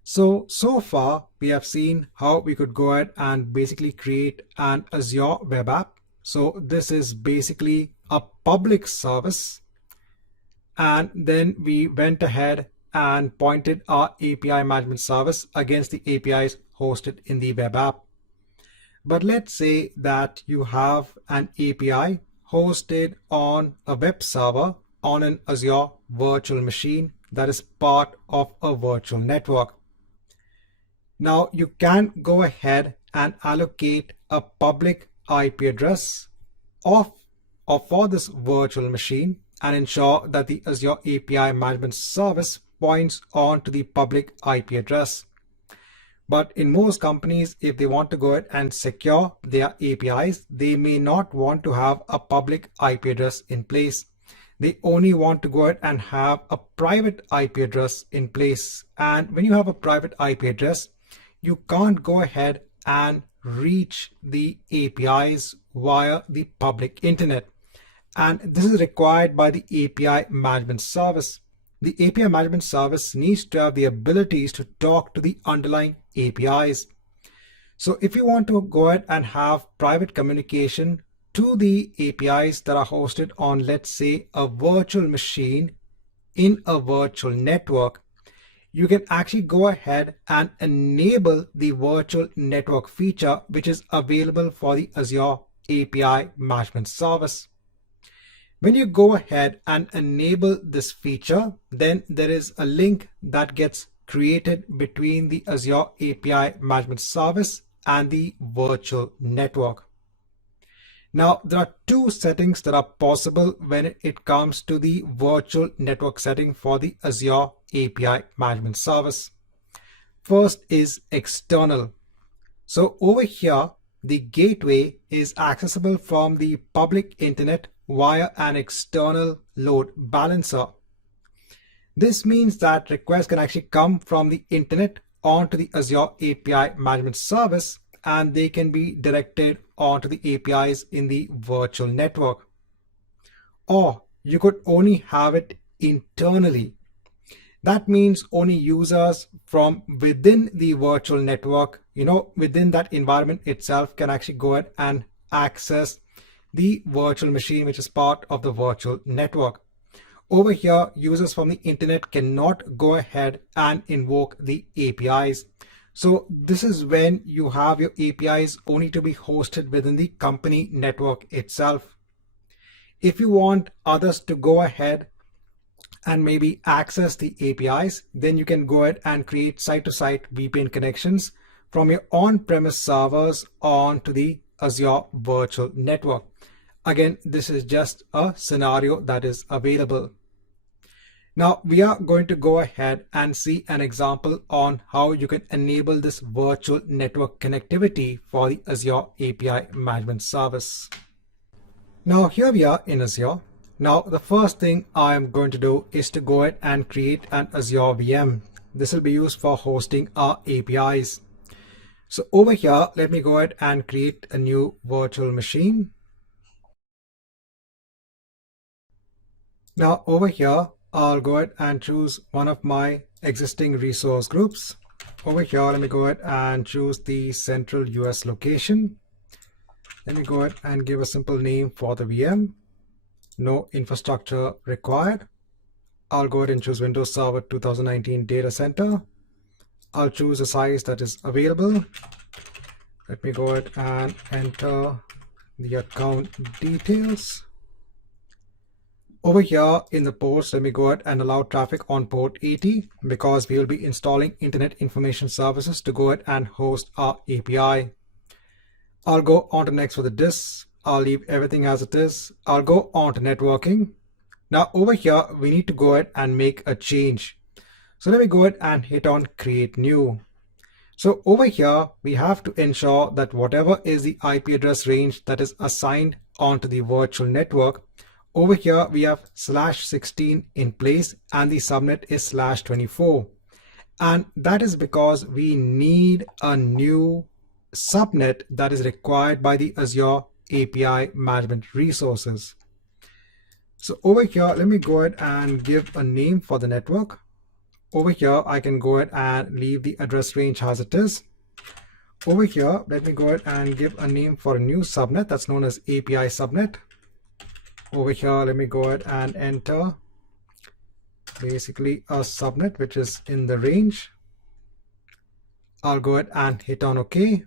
So far we have seen how we could go ahead and basically create an Azure web app. So this is basically a public service. And then we went ahead and pointed our API management service against the APIs hosted in the web app. But let's say that you have an API hosted on a web server on an Azure virtual machine that is part of a virtual network. Now you can go ahead and allocate a public IP address for this virtual machine and ensure that the Azure API Management Service points on to the public IP address. But in most companies, if they want to go ahead and secure their APIs, they may not want to have a public IP address in place. They only want to go ahead and have a private IP address in place. And when you have a private IP address, you can't go ahead and reach the APIs via the public internet. And this is required by the API management service. The API management service needs to have the abilities to talk to the underlying APIs. So if you want to go ahead and have private communication to the APIs that are hosted on, let's say, a virtual machine in a virtual network, you can actually go ahead and enable the virtual network feature, which is available for the Azure API Management Service. When you go ahead and enable this feature, then there is a link that gets created between the Azure API Management Service and the virtual network. Now, there are two settings that are possible when it comes to the virtual network setting for the Azure API Management Service. First is external. So over here, the gateway is accessible from the public internet via an external load balancer. This means that requests can actually come from the internet onto the Azure API Management Service, and they can be directed onto the APIs in the virtual network. Or you could only have it internally. That means only users from within the virtual network, within that environment itself, can actually go ahead and access the virtual machine, which is part of the virtual network. Over here, users from the internet cannot go ahead and invoke the APIs. So this is when you have your APIs only to be hosted within the company network itself. If you want others to go ahead and maybe access the APIs, then you can go ahead and create site-to-site VPN connections from your on-premise servers onto the Azure virtual network. Again, this is just a scenario that is available. Now we are going to go ahead and see an example on how you can enable this virtual network connectivity for the Azure API Management Service. Now here we are in Azure. Now the first thing I am going to do is to go ahead and create an Azure VM. This will be used for hosting our APIs. So over here, let me go ahead and create a new virtual machine. Now over here, I'll go ahead and choose one of my existing resource groups. Over here, let me go ahead and choose the central US location. Let me go ahead and give a simple name for the VM. No infrastructure required. I'll go ahead and choose Windows Server 2019 Data Center. I'll choose a size that is available. Let me go ahead and enter the account details. Over here in the ports, let me go ahead and allow traffic on port 80 because we will be installing Internet Information Services to go ahead and host our API. I'll go on to next for the disks. I'll leave everything as it is. I'll go on to networking. Now over here, we need to go ahead and make a change. So let me go ahead and hit on create new. So over here, we have to ensure that whatever is the IP address range that is assigned onto the virtual network, over here we have /16 in place and the subnet is /24. And that is because we need a new subnet that is required by the Azure API Management resources. So over here, let me go ahead and give a name for the network. Over here, I can go ahead and leave the address range as it is. Over here, let me go ahead and give a name for a new subnet that's known as API subnet. Over here, let me go ahead and enter basically a subnet which is in the range. I'll go ahead and hit on OK.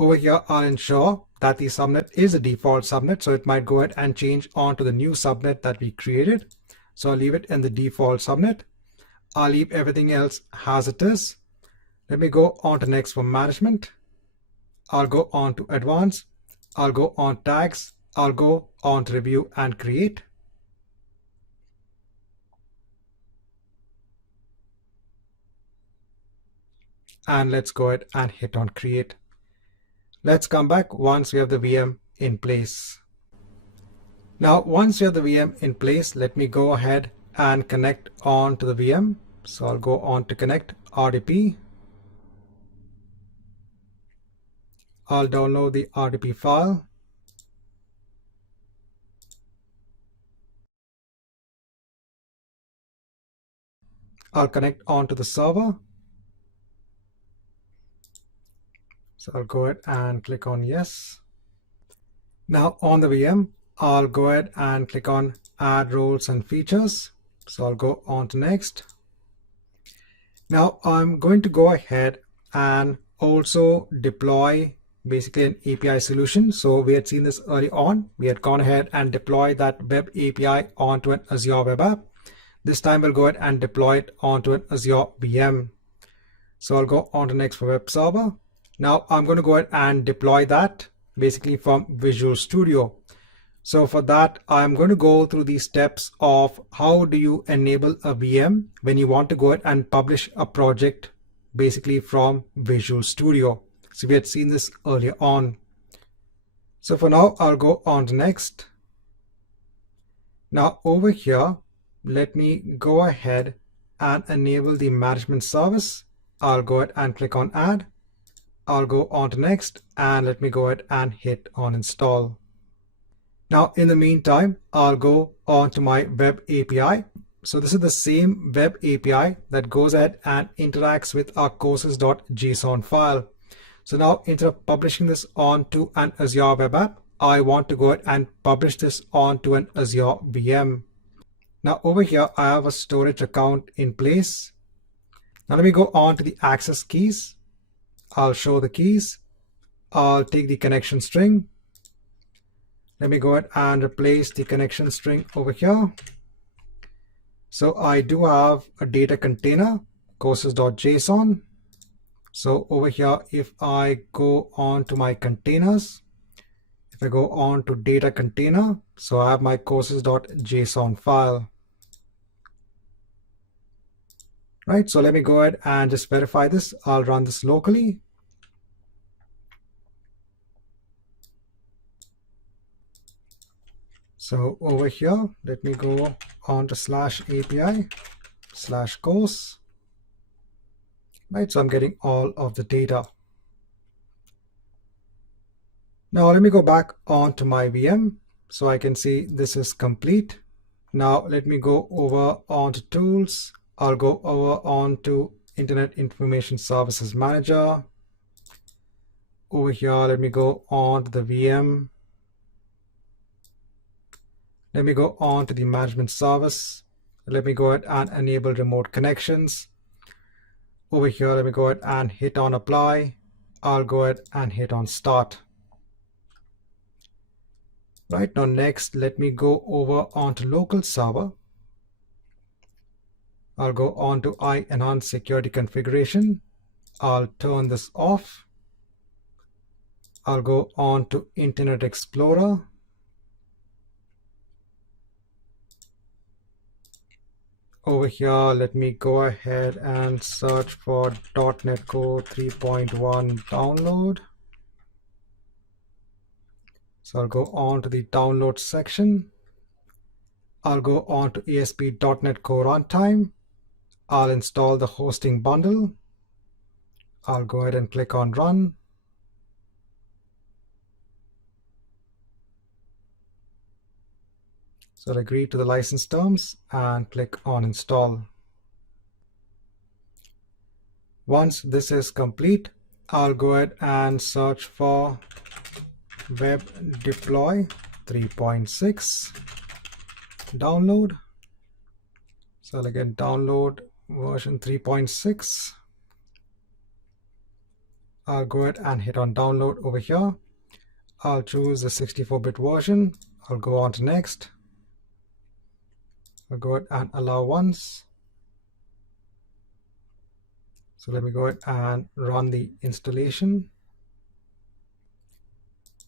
Over here, I'll ensure that the subnet is a default subnet, so it might go ahead and change on to the new subnet that we created. So I'll leave it in the default subnet. I'll leave everything else as it is. Let me go on to next for management. I'll go on to advanced. I'll go on tags. I'll go on to review and create. And let's go ahead and hit on create. Let's come back once we have the VM in place. Now, once you have the VM in place, let me go ahead and connect on to the VM. So I'll go on to connect RDP. I'll download the RDP file. I'll connect onto the server. So I'll go ahead and click on yes. Now on the VM, I'll go ahead and click on add roles and features. So I'll go on to next. Now I'm going to go ahead and also deploy basically an API solution. So we had seen this early on. We had gone ahead and deployed that web API onto an Azure web app. This time we'll go ahead and deploy it onto an Azure VM. So I'll go on to next for web server. Now I'm going to go ahead and deploy that basically from Visual Studio. So for that, I'm going to go through the steps of how do you enable a VM when you want to go ahead and publish a project basically from Visual Studio. So we had seen this earlier on. So for now, I'll go on to next. Now over here, let me go ahead and enable the management service. I'll go ahead and click on add. I'll go on to next and let me go ahead and hit on install. Now in the meantime, I'll go on to my web API. So this is the same web API that goes ahead and interacts with our courses.json file. So now instead of publishing this onto an Azure web app, I want to go ahead and publish this onto an Azure VM. Now over here, I have a storage account in place. Now let me go on to the access keys. I'll show the keys. I'll take the connection string. Let me go ahead and replace the connection string over here. So I do have a data container, courses.json. So over here, if I go on to my containers, if I go on to data container, so I have my courses.json file. Right, so let me go ahead and just verify this. I'll run this locally. So over here, let me go on to /API/course. Right, so I'm getting all of the data. Now let me go back onto my VM so I can see this is complete. Now let me go over onto tools. I'll go over onto Internet Information Services Manager. Over here, let me go on to the VM. Let me go on to the management service. Let me go ahead and enable remote connections. Over here, let me go ahead and hit on apply. I'll go ahead and hit on start. Right now, next, let me go over onto local server. I'll go on to enhance security configuration. I'll turn this off. I'll go on to Internet Explorer. Over here, let me go ahead and search for .NET Core 3.1 download. So I'll go on to the download section. I'll go on to ASP.NET Core Runtime. I'll install the hosting bundle. I'll go ahead and click on run. So I'll agree to the license terms and click on install. Once this is complete, I'll go ahead and search for web deploy 3.6 download. So I'll again download version 3.6. I'll go ahead and hit on download over here. I'll choose the 64-bit version. I'll go on to next. I'll go ahead and allow once. So let me go ahead and run the installation.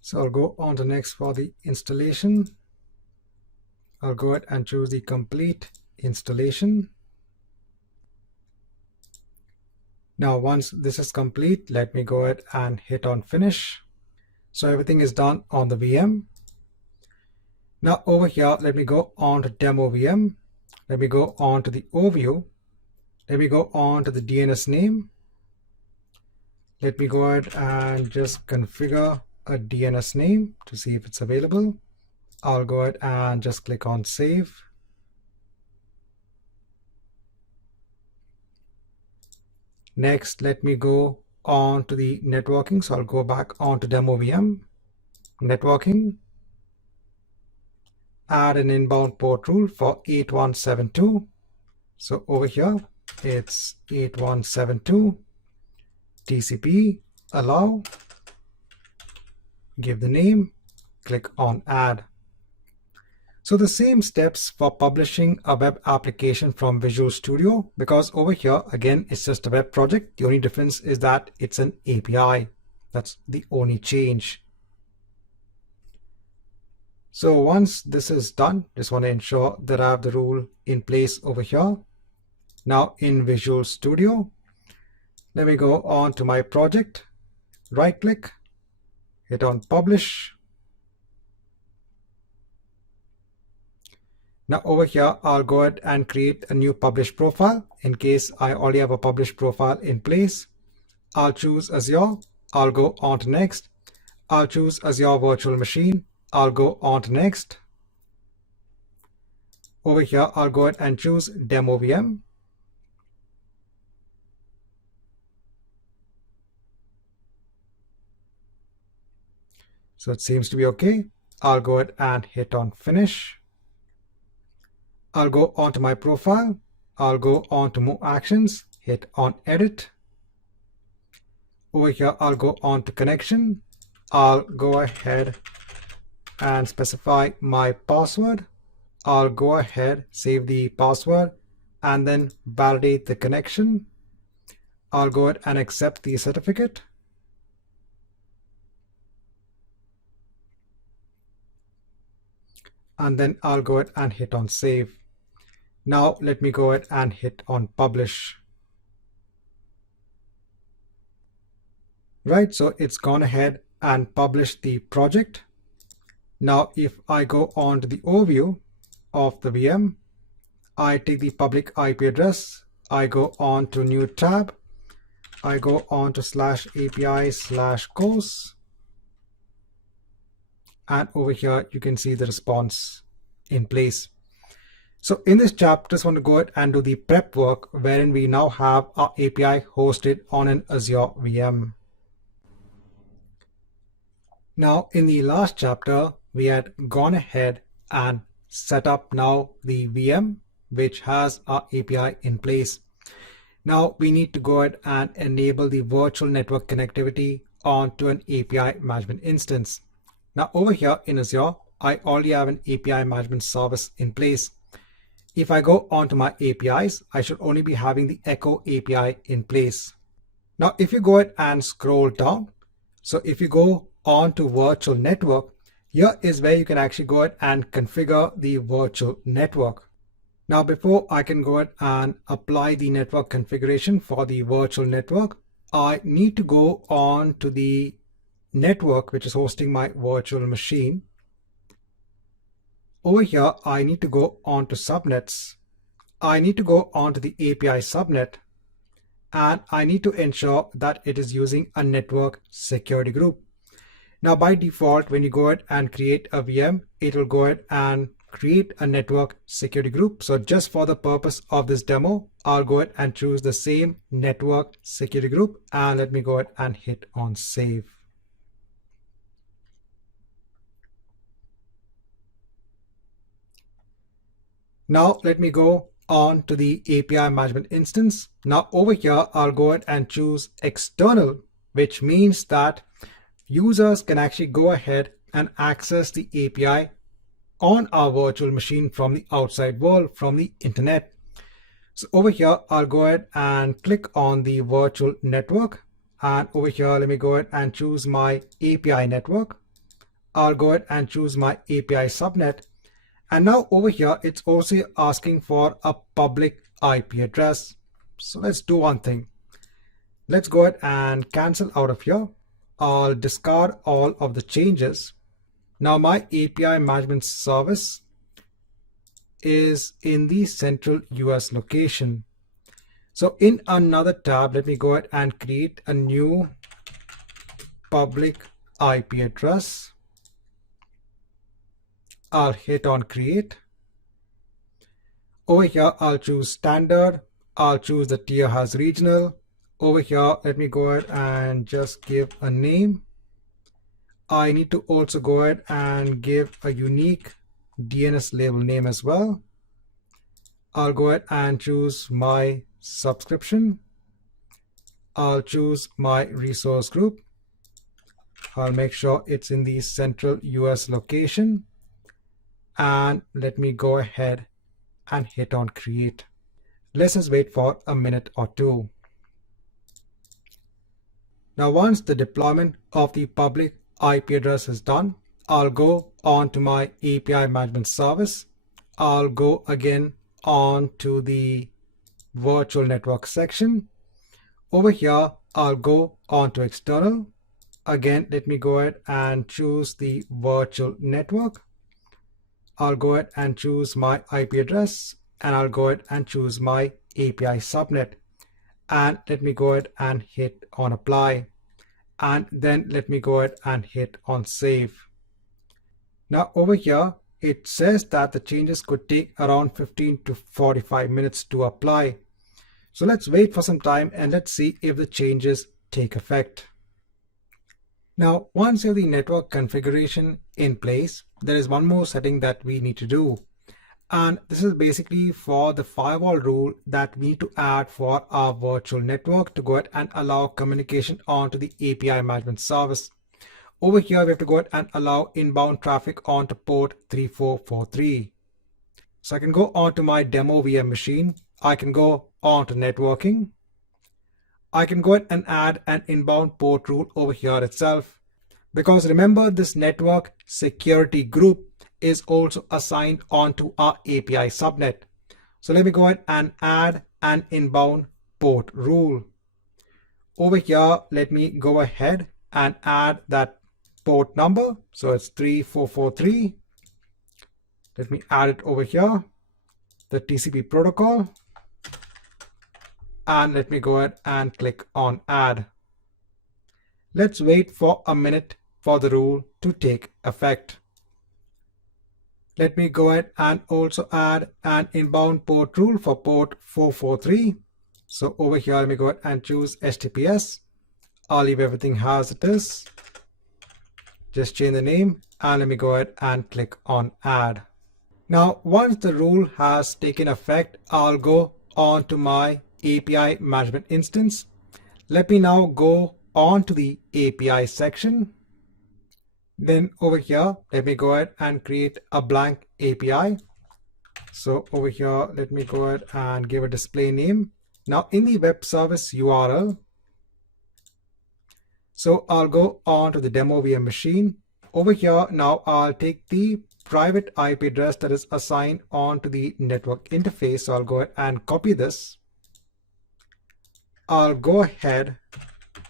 So I'll go on to next for the installation. I'll go ahead and choose the complete installation. Now, once this is complete, let me go ahead and hit on finish. So everything is done on the VM. Now over here, let me go on to demo VM. Let me go on to the overview. Let me go on to the DNS name. Let me go ahead and just configure a DNS name to see if it's available. I'll go ahead and just click on save. Next, let me go on to the networking. So I'll go back on to demo VM, networking, add an inbound port rule for 8172. So over here, it's 8172, TCP, allow, give the name, click on add. So the same steps for publishing a web application from Visual Studio, because over here, again, it's just a web project. The only difference is that it's an API. That's the only change. So once this is done, just want to ensure that I have the rule in place over here. Now in Visual Studio, let me go on to my project, right click, hit on publish. Now over here, I'll go ahead and create a new publish profile in case I already have a publish profile in place. I'll choose Azure. I'll go on to next. I'll choose Azure Virtual Machine. I'll go on to next. Over here, I'll go ahead and choose Demo VM. So it seems to be okay. I'll go ahead and hit on finish. I'll go onto my profile. I'll go on to more actions, hit on edit. Over here, I'll go on to connection. I'll go ahead and specify my password. I'll go ahead, save the password, and then validate the connection. I'll go ahead and accept the certificate. And then I'll go ahead and hit on save. Now let me go ahead and hit on publish. Right, so it's gone ahead and published the project. Now if I go on to the overview of the VM, I take the public IP address, I go on to new tab, I go on to /API/course, and over here you can see the response in place. So in this chapter, just want to go ahead and do the prep work wherein we now have our API hosted on an Azure VM. Now in the last chapter, we had gone ahead and set up now the VM, which has our API in place. Now we need to go ahead and enable the virtual network connectivity onto an API management instance. Now over here in Azure, I already have an API management service in place. If I go onto my APIs, I should only be having the Echo API in place. Now, if you go ahead and scroll down, so if you go on to virtual network, here is where you can actually go ahead and configure the virtual network. Now, before I can go ahead and apply the network configuration for the virtual network, I need to go on to the network which is hosting my virtual machine. Over here, I need to go on to subnets. I need to go on to the API subnet, and I need to ensure that it is using a network security group. Now, by default, when you go ahead and create a VM, it will go ahead and create a network security group. So just for the purpose of this demo, I'll go ahead and choose the same network security group, and let me go ahead and hit on save. Now let me go on to the API management instance. Now over here, I'll go ahead and choose external, which means that users can actually go ahead and access the API on our virtual machine from the outside world, from the internet. So over here, I'll go ahead and click on the virtual network. And over here, let me go ahead and choose my API network. I'll go ahead and choose my API subnet. And now over here, it's also asking for a public IP address. So let's do one thing. Let's go ahead and cancel out of here. I'll discard all of the changes. Now my API management service is in the central US location. So in another tab, let me go ahead and create a new public IP address. I'll hit on create. Over here, I'll choose standard. I'll choose the tier as regional. Over here, let me go ahead and just give a name. I need to also go ahead and give a unique DNS label name as well. I'll go ahead and choose my subscription. I'll choose my resource group. I'll make sure it's in the central US location. And let me go ahead and hit on create. Let's just wait for a minute or two. Now once the deployment of the public IP address is done, I'll go on to my API management service. I'll go again on to the virtual network section. Over here, I'll go on to external. Again, let me go ahead and choose the virtual network. I'll go ahead and choose my IP address, and I'll go ahead and choose my API subnet. And let me go ahead and hit on apply. And then let me go ahead and hit on save. Now over here, it says that the changes could take around 15 to 45 minutes to apply. So let's wait for some time and let's see if the changes take effect. Now, once you have the network configuration in place, there is one more setting that we need to do. And this is basically for the firewall rule that we need to add for our virtual network to go ahead and allow communication onto the API management service. Over here, we have to go ahead and allow inbound traffic onto port 3443. So I can go onto my demo VM machine. I can go onto networking. I can go ahead and add an inbound port rule over here itself. Because remember, this network security group is also assigned onto our API subnet. So let me go ahead and add an inbound port rule. Over here, let me go ahead and add that port number. So it's 3443. Let me add it over here, the TCP protocol. And let me go ahead and click on add. Let's wait for a minute for the rule to take effect. Let me go ahead and also add an inbound port rule for port 443. So over here, let me go ahead and choose HTTPS. I'll leave everything as it is. Just change the name and let me go ahead and click on add. Now, once the rule has taken effect, I'll go on to my API management instance. Let me now go on to the API section. Then over here, let me go ahead and create a blank API. So over here, let me go ahead and give a display name. Now in the web service URL, so I'll go on to the demo VM machine. Over here, now I'll take the private IP address that is assigned onto the network interface. So I'll go ahead and copy this. I'll go ahead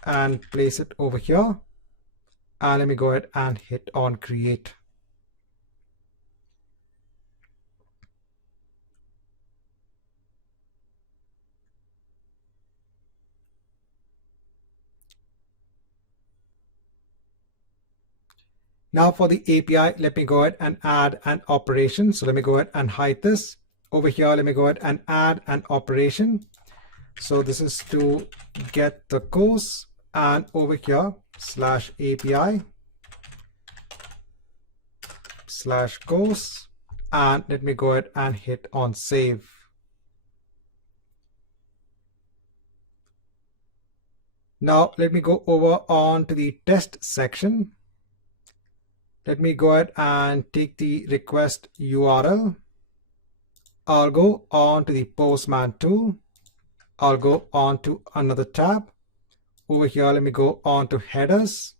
and place it over here. And let me go ahead and hit on create. Now for the API, let me go ahead and add an operation. So let me go ahead and hide this. Over here, let me go ahead and add an operation. So this is to get the course, and over here /API /course, and let me go ahead and hit on save. Now let me go over on to the test section. Let me go ahead and take the request URL. I'll go on to the Postman tool. I'll go on to another tab. Over here, let me go on to headers.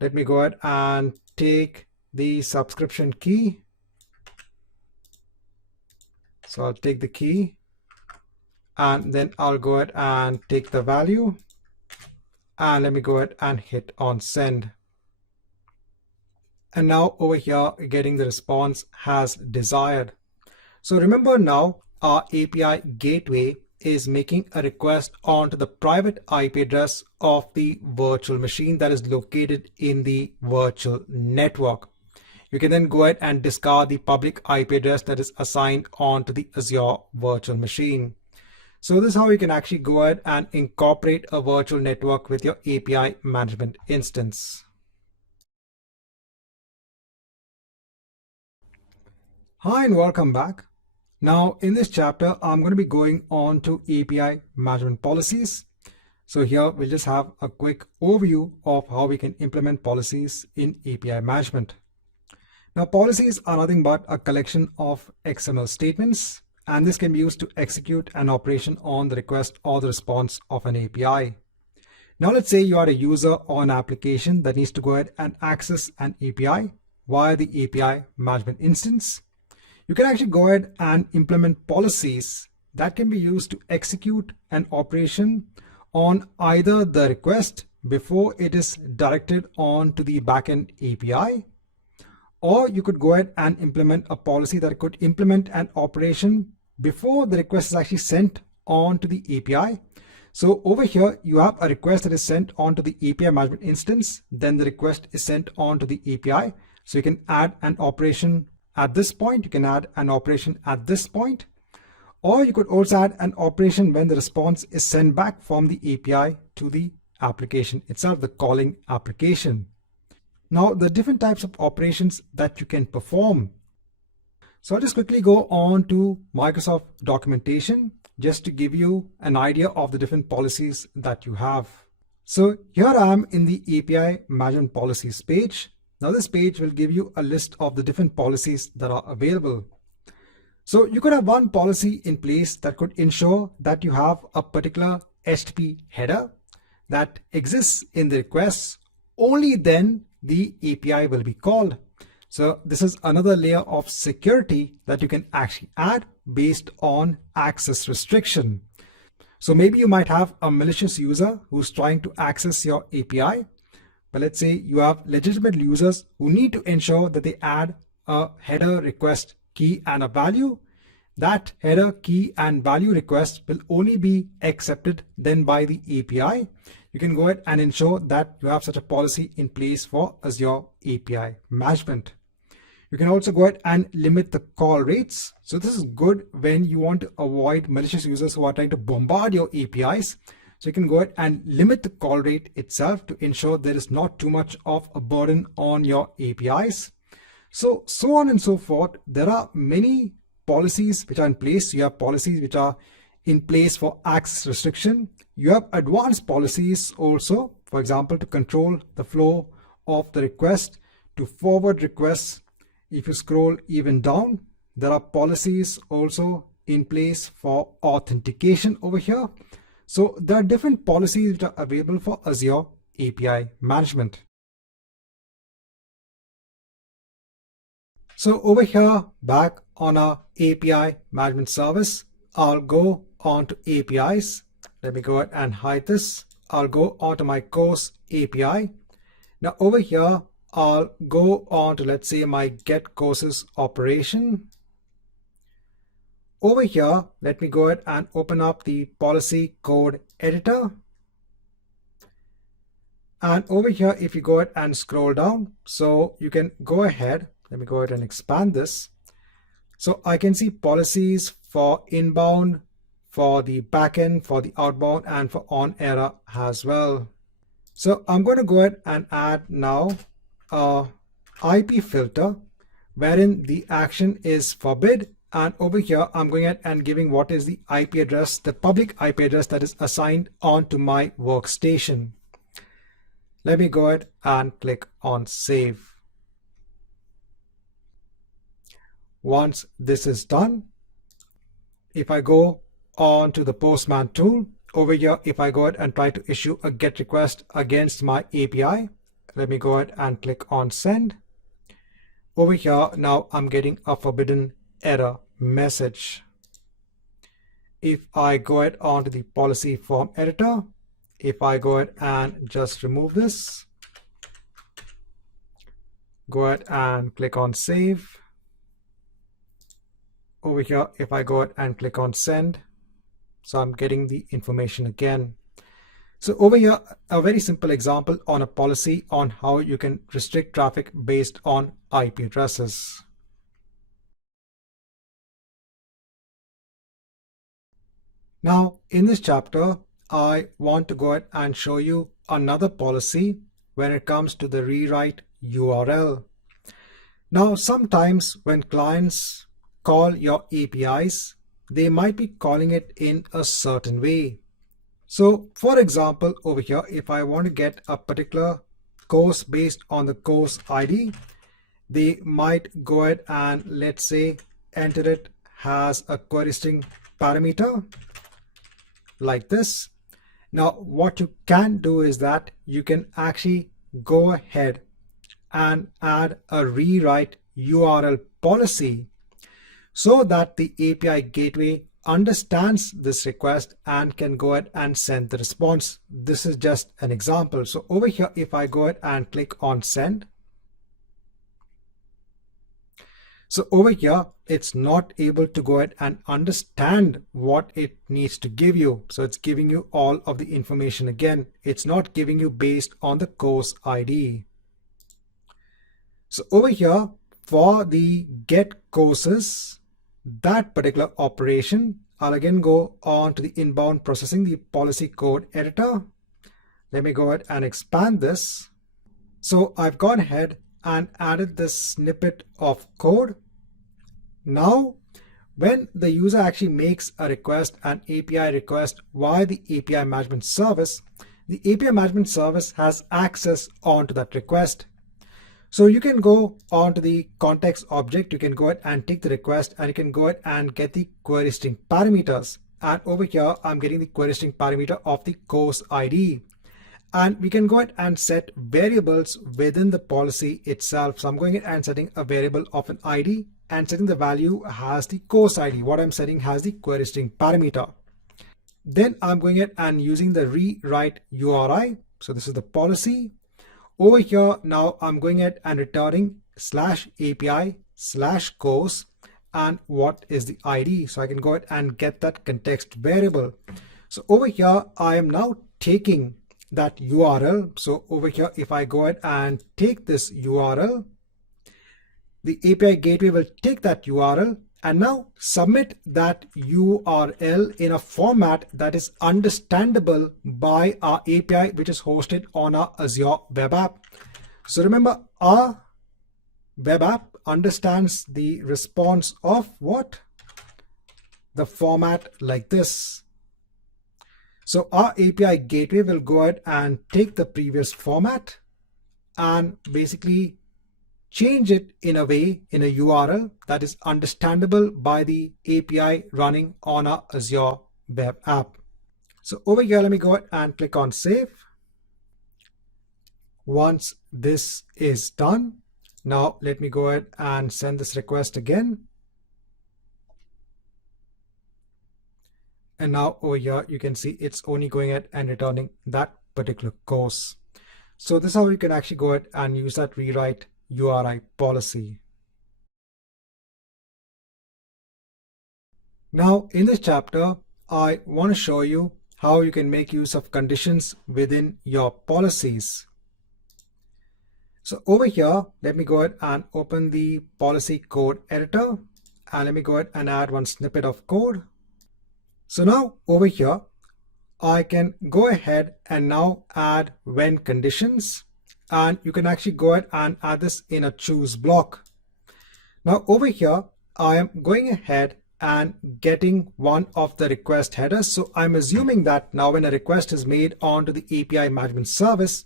Let me go ahead and take the subscription key. So I'll take the key and then I'll go ahead and take the value. And let me go ahead and hit on send. And now over here, getting the response as desired. So remember now, our API gateway is making a request onto the private IP address of the virtual machine that is located in the virtual network. You can then go ahead and discard the public IP address that is assigned onto the Azure virtual machine. So this is how you can actually go ahead and incorporate a virtual network with your API management instance. Hi and welcome back. Now in this chapter, I'm going to be going on to API management policies. So here we'll just have a quick overview of how we can implement policies in API management. Now policies are nothing but a collection of XML statements, and this can be used to execute an operation on the request or the response of an API. Now let's say you are a user or an application that needs to go ahead and access an API via the API management instance. You can actually go ahead and implement policies that can be used to execute an operation on either the request before it is directed on to the backend API, or you could go ahead and implement a policy that could implement an operation before the request is actually sent on to the API. So over here, you have a request that is sent onto the API management instance, then the request is sent on to the API. So you can add an operation at this point, you can add an operation at this point, or you could also add an operation when the response is sent back from the API to the application itself, the calling application. Now, the different types of operations that you can perform. So I'll just quickly go on to Microsoft documentation just to give you an idea of the different policies that you have. So here I am in the API management policies page. Now this page will give you a list of the different policies that are available. So you could have one policy in place that could ensure that you have a particular HTTP header that exists in the requests. Only then the API will be called. So this is another layer of security that you can actually add based on access restriction. So maybe you might have a malicious user who's trying to access your API. But let's say you have legitimate users who need to ensure that they add a header request key and a value. That header key and value request will only be accepted then by the API. You can go ahead and ensure that you have such a policy in place for Azure API management. You can also go ahead and limit the call rates. So this is good when you want to avoid malicious users who are trying to bombard your APIs. So you can go ahead and limit the call rate itself to ensure there is not too much of a burden on your APIs. So on and so forth. There are many policies which are in place. You have policies which are in place for access restriction. You have advanced policies also, for example, to control the flow of the request, to forward requests. If you scroll even down, there are policies also in place for authentication over here. So there are different policies which are available for Azure API management. So over here, back on our API management service, I'll go on to APIs. Let me go ahead and hide this. I'll go on to my course API. Now over here, I'll go on to, let's say, my get courses operation. Over here, let me go ahead and open up the policy code editor. And over here, if you go ahead and scroll down, so you can go ahead, let me go ahead and expand this. So I can see policies for inbound, for the backend, for the outbound, and for on error as well. So I'm going to go ahead and add now a IP filter wherein the action is forbid. And over here, I'm going ahead and giving what is the IP address, the public IP address that is assigned onto my workstation. Let me go ahead and click on save. Once this is done, if I go on to the Postman tool, over here, if I go ahead and try to issue a GET request against my API, let me go ahead and click on send. Over here, now I'm getting a forbidden error message. If I go ahead onto the policy form editor, if I go ahead and just remove this, Go ahead and click on save. Over here, if I go ahead and click on send, so I'm getting the information again. So over here, a very simple example on a policy on how you can restrict traffic based on IP addresses. Now, in this chapter, I want to go ahead and show you another policy when it comes to the rewrite URL. Now, sometimes when clients call your APIs, they might be calling it in a certain way. So, for example, over here, if I want to get a particular course based on the course ID, they might go ahead and, let's say, enter it as a query string parameter like this. Now, what you can do is that you can actually go ahead and add a rewrite URL policy so that the API gateway understands this request and can go ahead and send the response. This is just an example. So over here, if I go ahead and click on send, so over here, it's not able to go ahead and understand what it needs to give you. So it's giving you all of the information again. It's not giving you based on the course ID. So over here, for the get courses, that particular operation, I'll again go on to the inbound processing, the policy code editor. Let me go ahead and expand this. So I've gone ahead and added this snippet of code. Now, when the user actually makes a request, an API request via the API management service, the API management service has access onto that request. So you can go onto the context object, you can go ahead and take the request, and you can go ahead and get the query string parameters. And over here, I'm getting the query string parameter of the course ID. And we can go ahead and set variables within the policy itself. So I'm going ahead and setting a variable of an ID and setting the value as the course ID. What I'm setting has the query string parameter. Then I'm going ahead and using the rewrite URI. So this is the policy. Over here, now I'm going ahead and returning /API/course and what is the ID. So I can go ahead and get that context variable. So over here, I am now taking that URL. So over here, if I go ahead and take this URL, the API gateway will take that URL and now submit that URL in a format that is understandable by our API, which is hosted on our Azure web app. So remember, our web app understands the response of what? The format like this. So our API gateway will go ahead and take the previous format and basically change it in a way, in a URL that is understandable by the API running on our Azure web app. So over here, let me go ahead and click on save. Once this is done, now let me go ahead and send this request again. And now over here, you can see it's only going ahead and returning that particular course. So this is how you can actually go ahead and use that rewrite URI policy. Now in this chapter, I want to show you how you can make use of conditions within your policies. So over here, let me go ahead and open the policy code editor and let me go ahead and add one snippet of code. So now over here, I can go ahead and now add when conditions. And you can actually go ahead and add this in a choose block. Now over here, I am going ahead and getting one of the request headers. So I'm assuming that now when a request is made onto the API management service,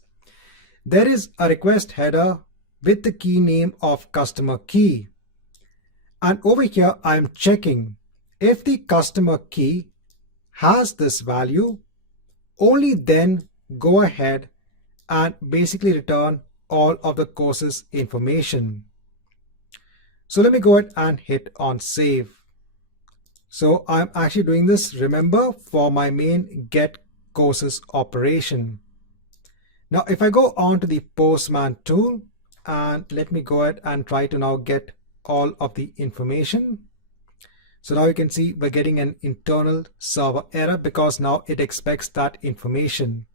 there is a request header with the key name of customer key. And over here, I'm checking if the customer key has this value, only then go ahead and basically return all of the courses information. So let me go ahead and hit on save. So I'm actually doing this, remember, for my main get courses operation. Now, if I go on to the Postman tool, And let me go ahead and try to now get all of the information. So now you can see we're getting an internal server error because now it expects that information.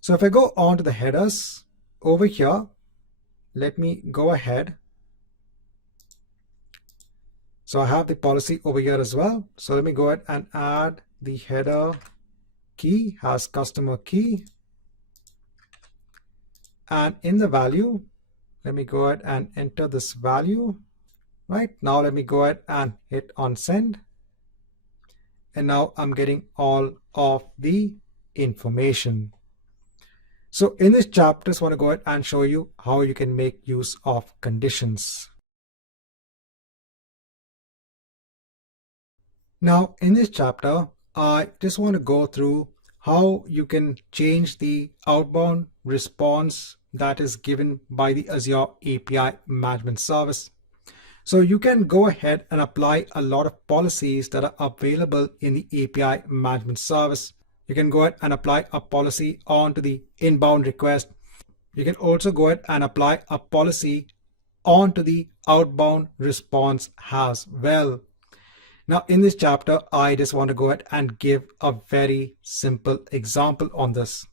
So if I go on to the headers over here, let me go ahead. So I have the policy over here as well. So let me go ahead and add the header key as customer key. And in the value, let me go ahead and enter this value. Right now, let me go ahead and hit on send. And now I'm getting all of the information. So in this chapter, I just want to go ahead and show you how you can make use of conditions. Now in this chapter, I just want to go through how you can change the outbound response that is given by the Azure API Management Service. So you can go ahead and apply a lot of policies that are available in the API Management Service. You can go ahead and apply a policy onto the inbound request. You can also go ahead and apply a policy onto the outbound response as well. Now in this chapter, I just want to go ahead and give a very simple example on this.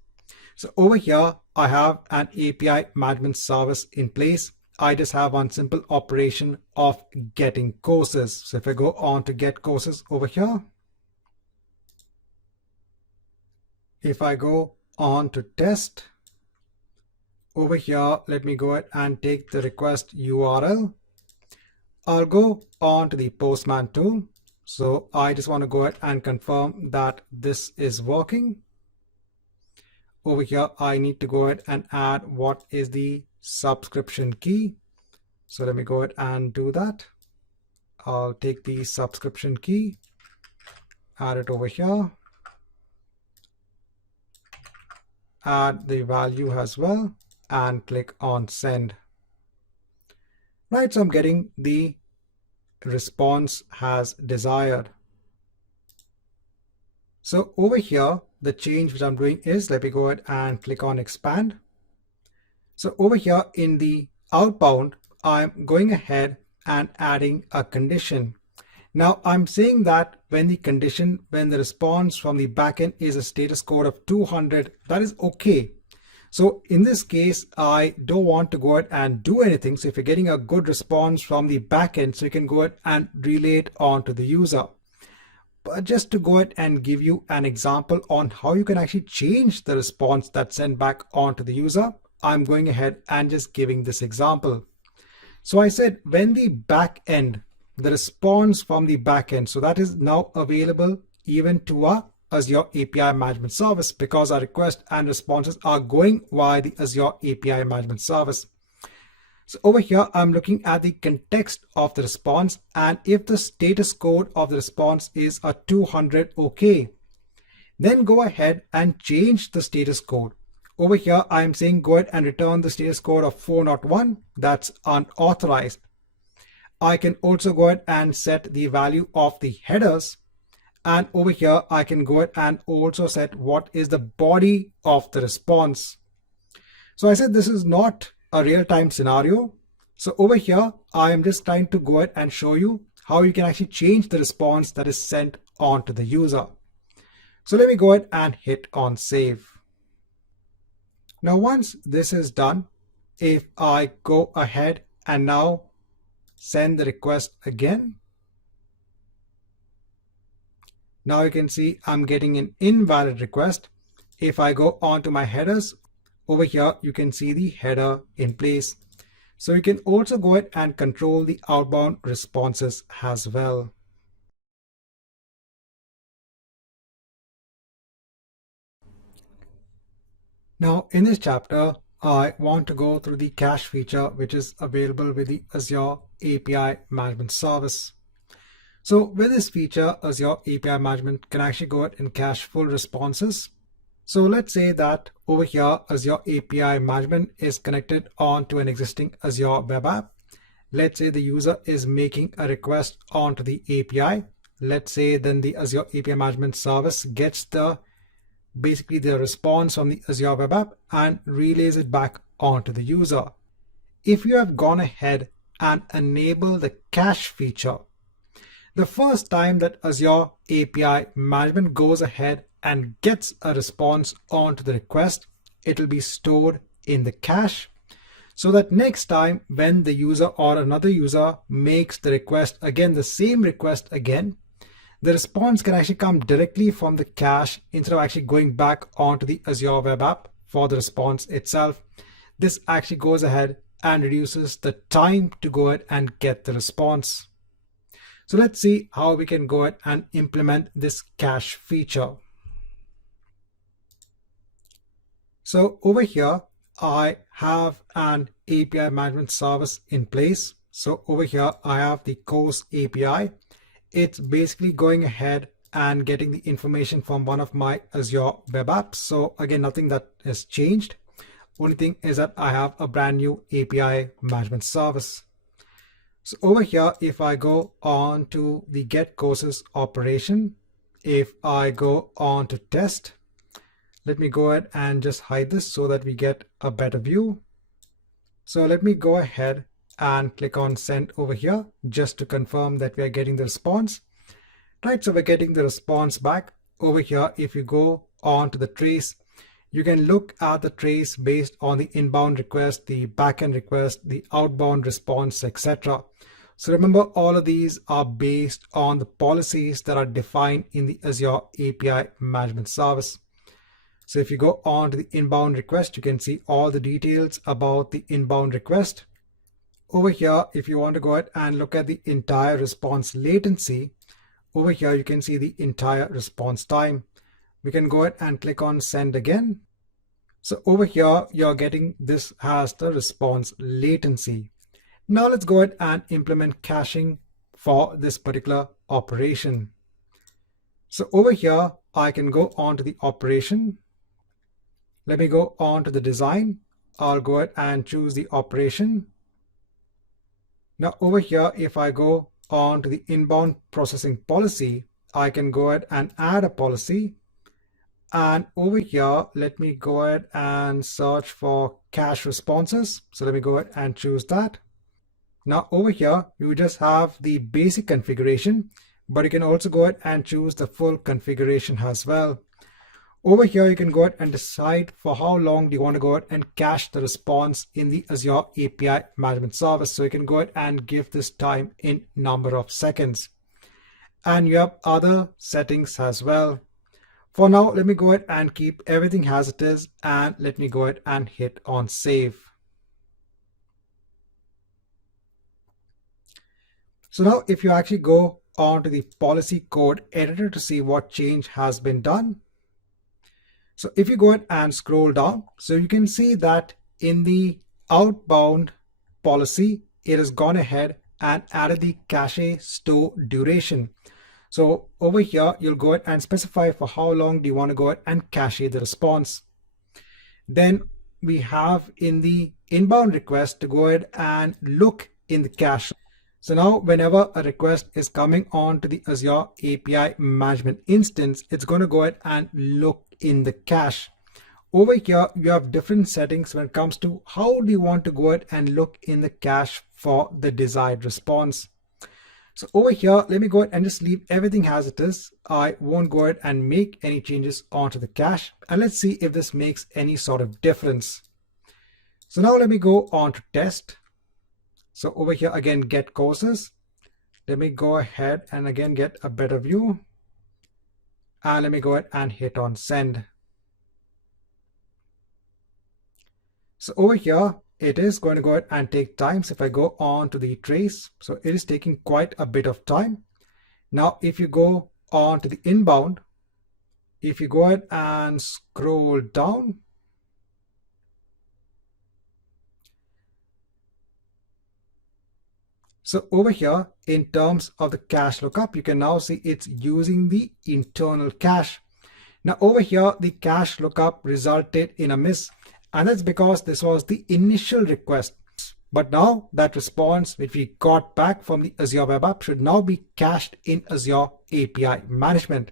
So over here, I have an API management service in place. I just have one simple operation of getting courses. So if I go on to get courses over here, if I go on to test over here, let me go ahead and take the request URL. I'll go on to the Postman tool. So I just want to go ahead and confirm that this is working. Over here, I need to go ahead and add what is the subscription key. So let me go ahead and do that. I'll take the subscription key, add it over here, add the value as well, and click on send. Right, so I'm getting the response as desired. So over here, the change which I'm doing is, let me go ahead and click on expand. So over here in the outbound, I'm going ahead and adding a condition. Now I'm saying that when the response from the backend is a status code of 200, that is okay. So in this case, I don't want to go ahead and do anything. So if you're getting a good response from the backend, so you can go ahead and relay it on to the user. But just to go ahead and give you an example on how you can actually change the response that's sent back onto the user, I'm going ahead and just giving this example. So I said when the backend, the response from the backend, so that is now available even to our Azure API Management Service because our requests and responses are going via the Azure API Management Service. So over here, I'm looking at the context of the response, and if the status code of the response is a 200 OK, then go ahead and change the status code. Over here, I'm saying go ahead and return the status code of 401, that's unauthorized. I can also go ahead and set the value of the headers. And over here, I can go ahead and also set what is the body of the response. So I said this is not a real-time scenario. So over here, I am just trying to go ahead and show you how you can actually change the response that is sent on to the user. So let me go ahead and hit on save. Now, once this is done, if I go ahead and now send the request again, now you can see I'm getting an invalid request. If I go on to my headers, over here, you can see the header in place. So you can also go ahead and control the outbound responses as well. Now in this chapter, I want to go through the cache feature, which is available with the Azure API Management Service. So with this feature, Azure API Management can actually go ahead and cache full responses. So let's say that over here, Azure API Management is connected on to an existing Azure web app. Let's say the user is making a request onto the API. Let's say then the Azure API Management Service gets basically the response from the Azure web app and relays it back onto the user. if you have gone ahead and enabled the cache feature, the first time that Azure API Management goes ahead and gets a response onto the request, it will be stored in the cache, so that next time when the user or another user makes the request again, the same request again, the response can actually come directly from the cache instead of actually going back onto the Azure web app for the response itself. This actually goes ahead and reduces the time to go ahead and get the response. So let's see how we can go ahead and implement this cache feature. So over here, I have an API management service in place. So over here, I have the course API. It's basically going ahead and getting the information from one of my Azure web apps. So again, nothing that has changed. Only thing is that I have a brand new API management service. So over here, if I go on to the get courses operation, if I go on to test, let me go ahead and just hide this so that we get a better view. So let me go ahead and click on send over here just to confirm that we are getting the response. Right, so we're getting the response back. Over here, if you go on to the trace, you can look at the trace based on the inbound request, the backend request, the outbound response, etc. So remember, all of these are based on the policies that are defined in the Azure API Management Service. So if you go on to the inbound request, you can see all the details about the inbound request. Over here, if you want to go ahead and look at the entire response latency, over here you can see the entire response time. We can go ahead and click on send again. So over here, you're getting this as the response latency. Now let's go ahead and implement caching for this particular operation. So over here, I can go on to the operation. Let me go on to the design. I'll go ahead and choose the operation. Now over here, if I go on to the inbound processing policy, I can go ahead and add a policy. And over here, let me go ahead and search for cache responses. So let me go ahead and choose that. Now over here, you just have the basic configuration, but you can also go ahead and choose the full configuration as well. Over here, you can go ahead and decide for how long do you want to go ahead and cache the response in the Azure API Management Service. So you can go ahead and give this time in number of seconds. And you have other settings as well. For now, let me go ahead and keep everything as it is, and let me go ahead and hit on save. So now if you actually go on to the policy code editor to see what change has been done. So if you go ahead and scroll down, so you can see that in the outbound policy, it has gone ahead and added the cache store duration. So over here, you'll go ahead and specify for how long do you want to go ahead and cache the response. Then we have in the inbound request to go ahead and look in the cache. So now whenever a request is coming on to the Azure API Management instance, it's going to go ahead and look in the cache. Over here, you have different settings when it comes to how do you want to go ahead and look in the cache for the desired response. So over here, let me go ahead and just leave everything as it is. I won't go ahead and make any changes onto the cache. And let's see if this makes any sort of difference. So now let me go on to test. So over here, again, get courses. Let me go ahead and again get a better view. And let me go ahead and hit on send. So over here, it is going to go ahead and take time. So if I go on to the trace, so it is taking quite a bit of time. Now, if you go on to the inbound, if you go ahead and scroll down, so over here, in terms of the cache lookup, you can now see it's using the internal cache. Now over here, the cache lookup resulted in a miss, and that's because this was the initial request. But now that response which we got back from the Azure web app should now be cached in Azure API Management.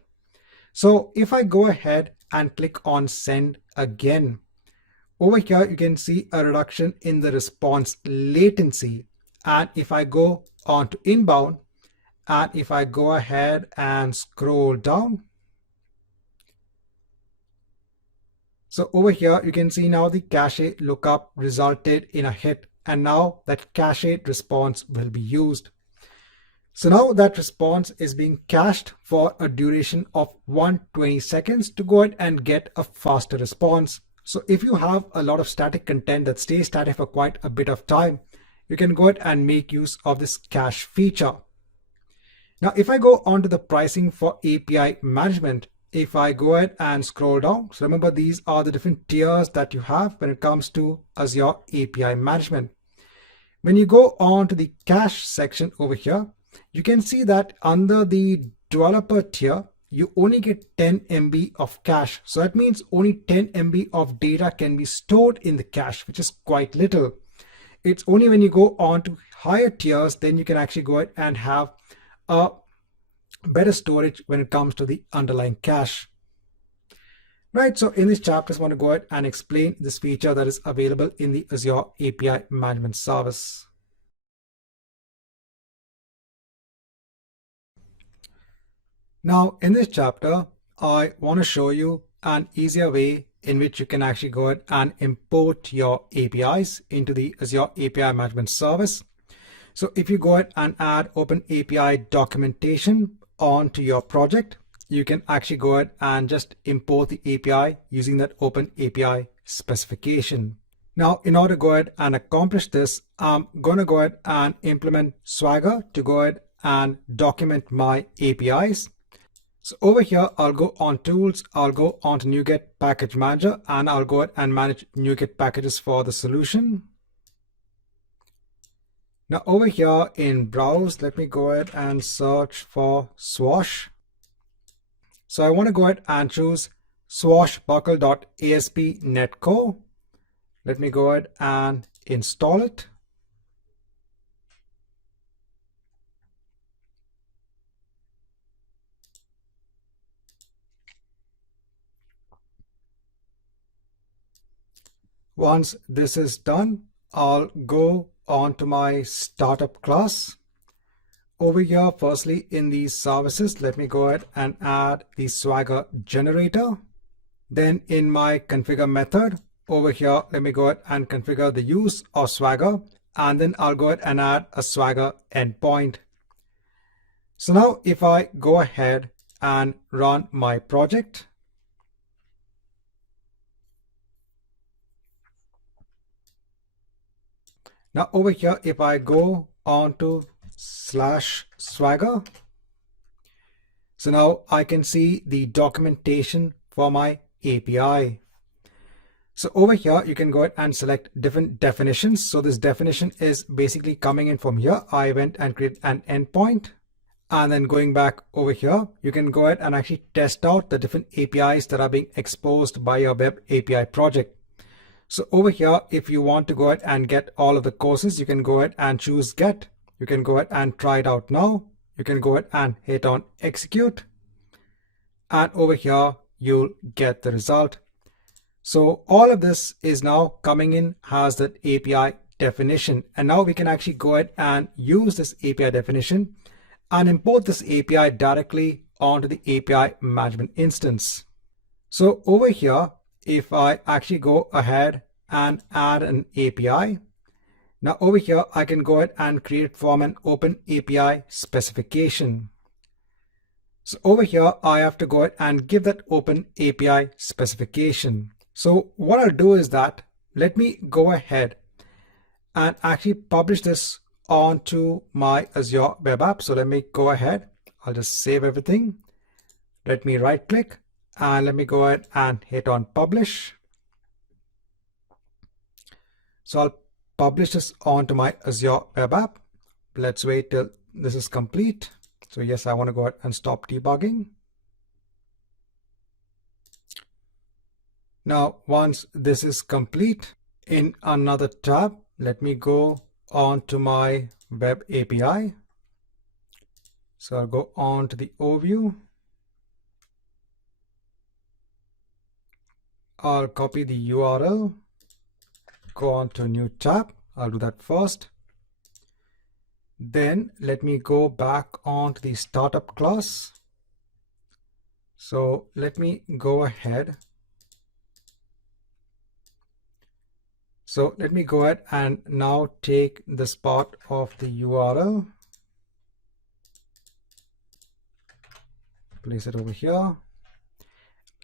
So if I go ahead and click on send again, Over here, you can see a reduction in the response latency. And if I go on to inbound, and if I go ahead and scroll down, so over here, you can see now the cache lookup resulted in a hit, and now that cache response will be used. So now that response is being cached for a duration of 120 seconds to go ahead and get a faster response. So if you have a lot of static content that stays static for quite a bit of time, you can go ahead and make use of this cache feature. Now, if I go on to the pricing for API management, if I go ahead and scroll down, so remember these are the different tiers that you have when it comes to Azure API management. When you go on to the cache section over here, you can see that under the developer tier, you only get 10 MB of cache. So that means only 10 MB of data can be stored in the cache, which is quite little. It's only when you go on to higher tiers, then you can actually go ahead and have a better storage when it comes to the underlying cache. Right, so in this chapter, I want to go ahead and explain this feature that is available in the Azure API Management Service. Now, in this chapter, I want to show you an easier way in which you can actually go ahead and import your APIs into the Azure API Management Service. So if you go ahead and add OpenAPI documentation onto your project, you can actually go ahead and just import the API using that OpenAPI specification. Now, in order to go ahead and accomplish this, I'm going to go ahead and implement Swagger to go ahead and document my APIs. So over here, I'll go on Tools, I'll go on to NuGet Package Manager, and I'll go ahead and manage NuGet packages for the solution. Now over here in Browse, let me go ahead and search for Swash. So I want to go ahead and choose swashbuckle.asp netcore. Let me go ahead and install it. Once this is done, I'll go on to my startup class. Over here, firstly in these services, let me go ahead and add the Swagger generator. Then in my configure method, over here, let me go ahead and configure the use of Swagger, and then I'll go ahead and add a Swagger endpoint. So now if I go ahead and run my project, now over here, if I go on to /Swagger, so now I can see the documentation for my API. So over here, you can go ahead and select different definitions. So this definition is basically coming in from here. I went and created an endpoint, and then going back over here, you can go ahead and actually test out the different APIs that are being exposed by your web API project. So over here, if you want to go ahead and get all of the courses, you can go ahead and choose get. You can go ahead and try it out now. You can go ahead and hit on execute. And over here, you'll get the result. So all of this is now coming in as that API definition. And now we can actually go ahead and use this API definition and import this API directly onto the API management instance. So over here, if I actually go ahead and add an API, now over here, I can go ahead and create from an OpenAPI specification. So over here, I have to go ahead and give that OpenAPI specification. So what I'll do is that, let me go ahead and actually publish this onto my Azure web app. So let me go ahead. I'll just save everything. Let me right click and let me go ahead and hit on publish. So I'll publish this onto my Azure web app. Let's wait till this is complete. So yes, I want to go ahead and stop debugging. Now, once this is complete, in another tab, let me go on to my web API. So I'll go on to the overview. I'll copy the URL go on to a new tab. I'll do that first. Then let me go back onto the startup class. So let me go ahead. So let me go ahead and now take this part of the URL, place it over here.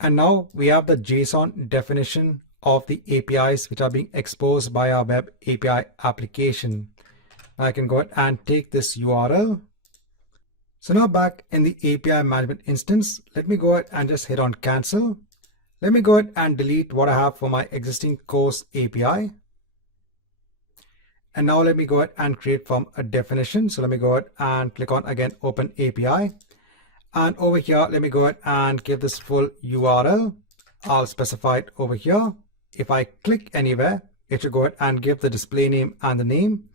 And now we have the JSON definition of the APIs which are being exposed by our web API application. I can go ahead and take this URL. So now back in the API management instance, let me go ahead and just hit on cancel. Let me go ahead and delete what I have for my existing course API. And now let me go ahead and create from a definition. So let me go ahead and click on again OpenAPI. And over here, let me go ahead and give this full URL. I'll specify it over here. If I click anywhere, it should go ahead and give the display name and the name.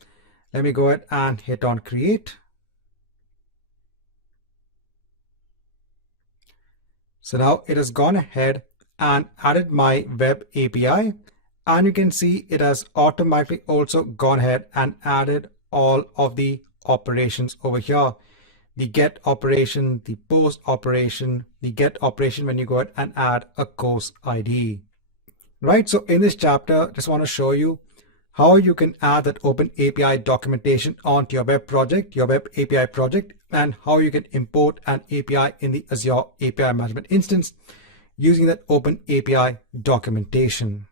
Let me go ahead and hit on create. So now it has gone ahead and added my web API. And you can see it has automatically also gone ahead and added all of the operations over here. The get operation, the post operation, the get operation when you go ahead and add a course ID. Right, so in this chapter, just want to show you how you can add that OpenAPI documentation onto your web project, your web API project, and how you can import an API in the Azure API Management instance using that OpenAPI documentation.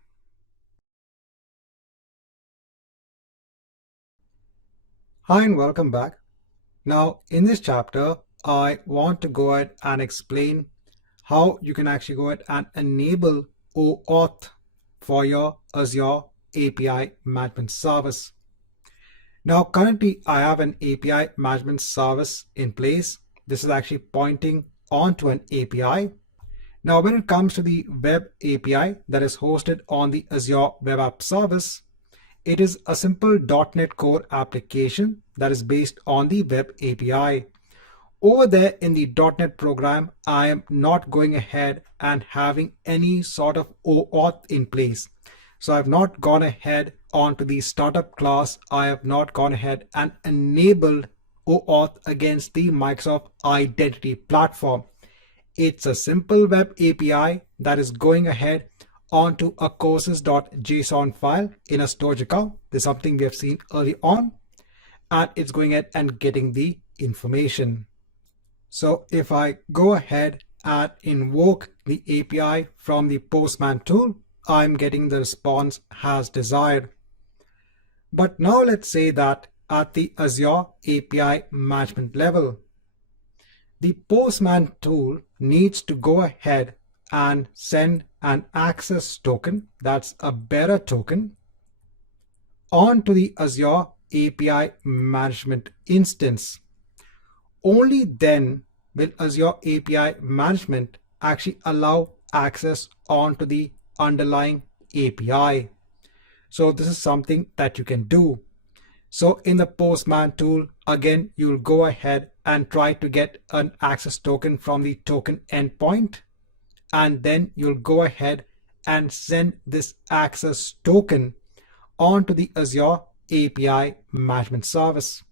Hi and welcome back. Now in this chapter, I want to go ahead and explain how you can actually go ahead and enable OAuth for your Azure API Management Service. Now currently I have an API Management Service in place. This is actually pointing onto an API. Now when it comes to the web API that is hosted on the Azure Web App Service, it is a simple .NET Core application that is based on the web API. Over there in the .NET program, I am not going ahead and having any sort of OAuth in place. So I've not gone ahead onto the startup class. I have not gone ahead and enabled OAuth against the Microsoft Identity Platform. It's a simple web API that is going ahead onto a courses.json file in a storage account. This is something we have seen early on, and it's going ahead and getting the information. So if I go ahead and invoke the API from the Postman tool, I'm getting the response as desired. But now let's say that at the Azure API management level, the Postman tool needs to go ahead and send an access token, that's a bearer token, onto the Azure API Management instance. Only then will Azure API Management actually allow access onto the underlying API. So this is something that you can do. So in the Postman tool, again, you'll go ahead and try to get an access token from the token endpoint. And then you'll go ahead and send this access token onto the Azure API Management Service.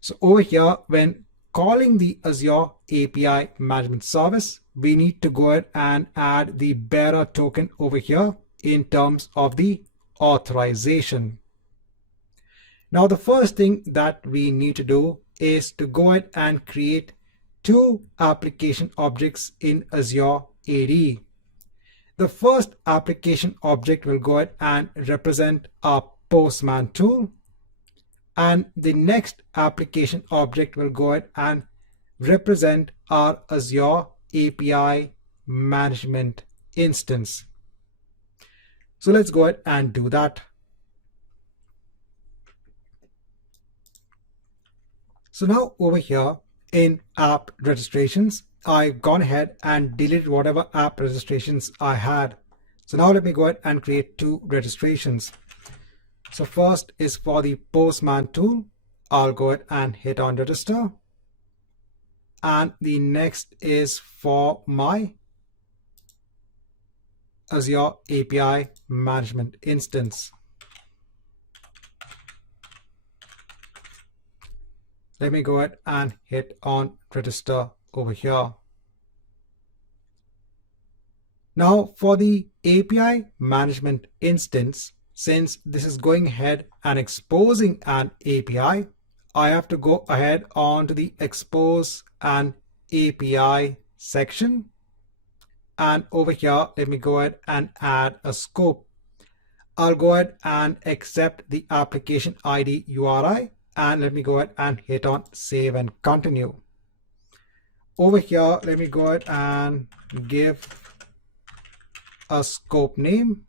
So over here, when calling the Azure API Management Service, we need to go ahead and add the bearer token over here in terms of the authorization. Now, the first thing that we need to do is to go ahead and create two application objects in Azure AD. The first application object will go ahead and represent our Postman tool, and the next application object will go ahead and represent our Azure API Management instance. So let's go ahead and do that. So now over here in app registrations, I've gone ahead and deleted whatever app registrations I had. So now let me go ahead and create two registrations. So first is for the Postman tool. I'll go ahead and hit on register. And the next is for my Azure API Management instance. let me go ahead and hit on register over here. Now for the API management instance, since this is going ahead and exposing an API, I have to go ahead onto the expose an API section. And over here, let me go ahead and add a scope. I'll go ahead and accept the application ID URI, and let me go ahead and hit on save and continue. Over here, let me go ahead and give a scope name.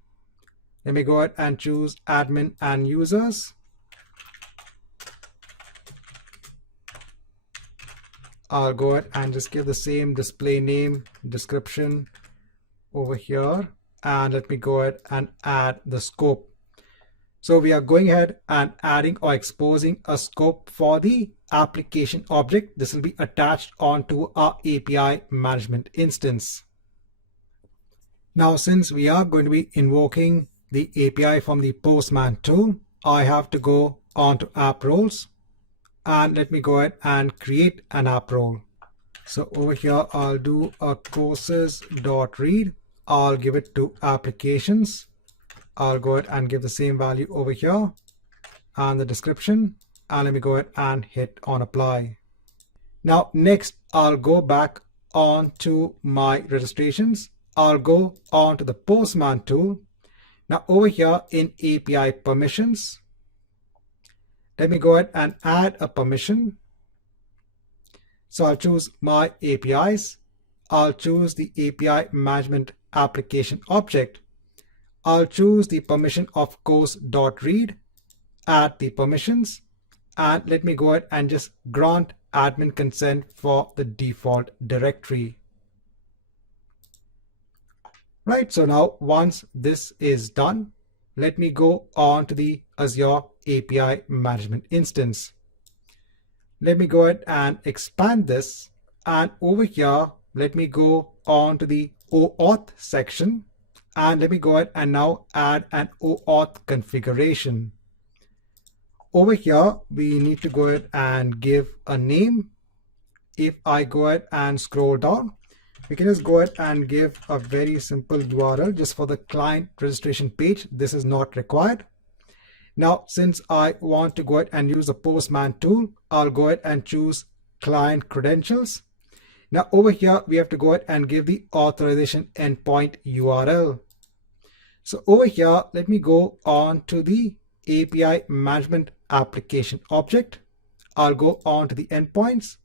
Let me go ahead and choose admin and users. I'll go ahead and just give the same display name description over here, and let me go ahead and add the scope. So we are going ahead and adding or exposing a scope for the application object. This will be attached onto our API management instance. Now, since we are going to be invoking the API from the Postman tool, I have to go onto app roles, and let me go ahead and create an app role. So over here, I'll do a courses.read. I'll give it to applications. I'll go ahead and give the same value over here and the description, and let me go ahead and hit on apply. Now next, I'll go back onto my registrations. I'll go on to the Postman tool. Now over here in API permissions, let me go ahead and add a permission. So I'll choose my APIs. I'll choose the API management application object. I'll choose the permission of course.read, add the permissions, and let me go ahead and just grant admin consent for the default directory. Right, so now once this is done, let me go on to the Azure API Management instance. Let me go ahead and expand this, and over here, let me go on to the OAuth section, and let me go ahead and now add an OAuth configuration. Over here, we need to go ahead and give a name. If I go ahead and scroll down, we can just go ahead and give a very simple URL just for the client registration page. This is not required. Now, since I want to go ahead and use the Postman tool, I'll go ahead and choose client credentials. Now over here, we have to go ahead and give the authorization endpoint URL. So over here, let me go on to the API management application object. I'll go on to the endpoints.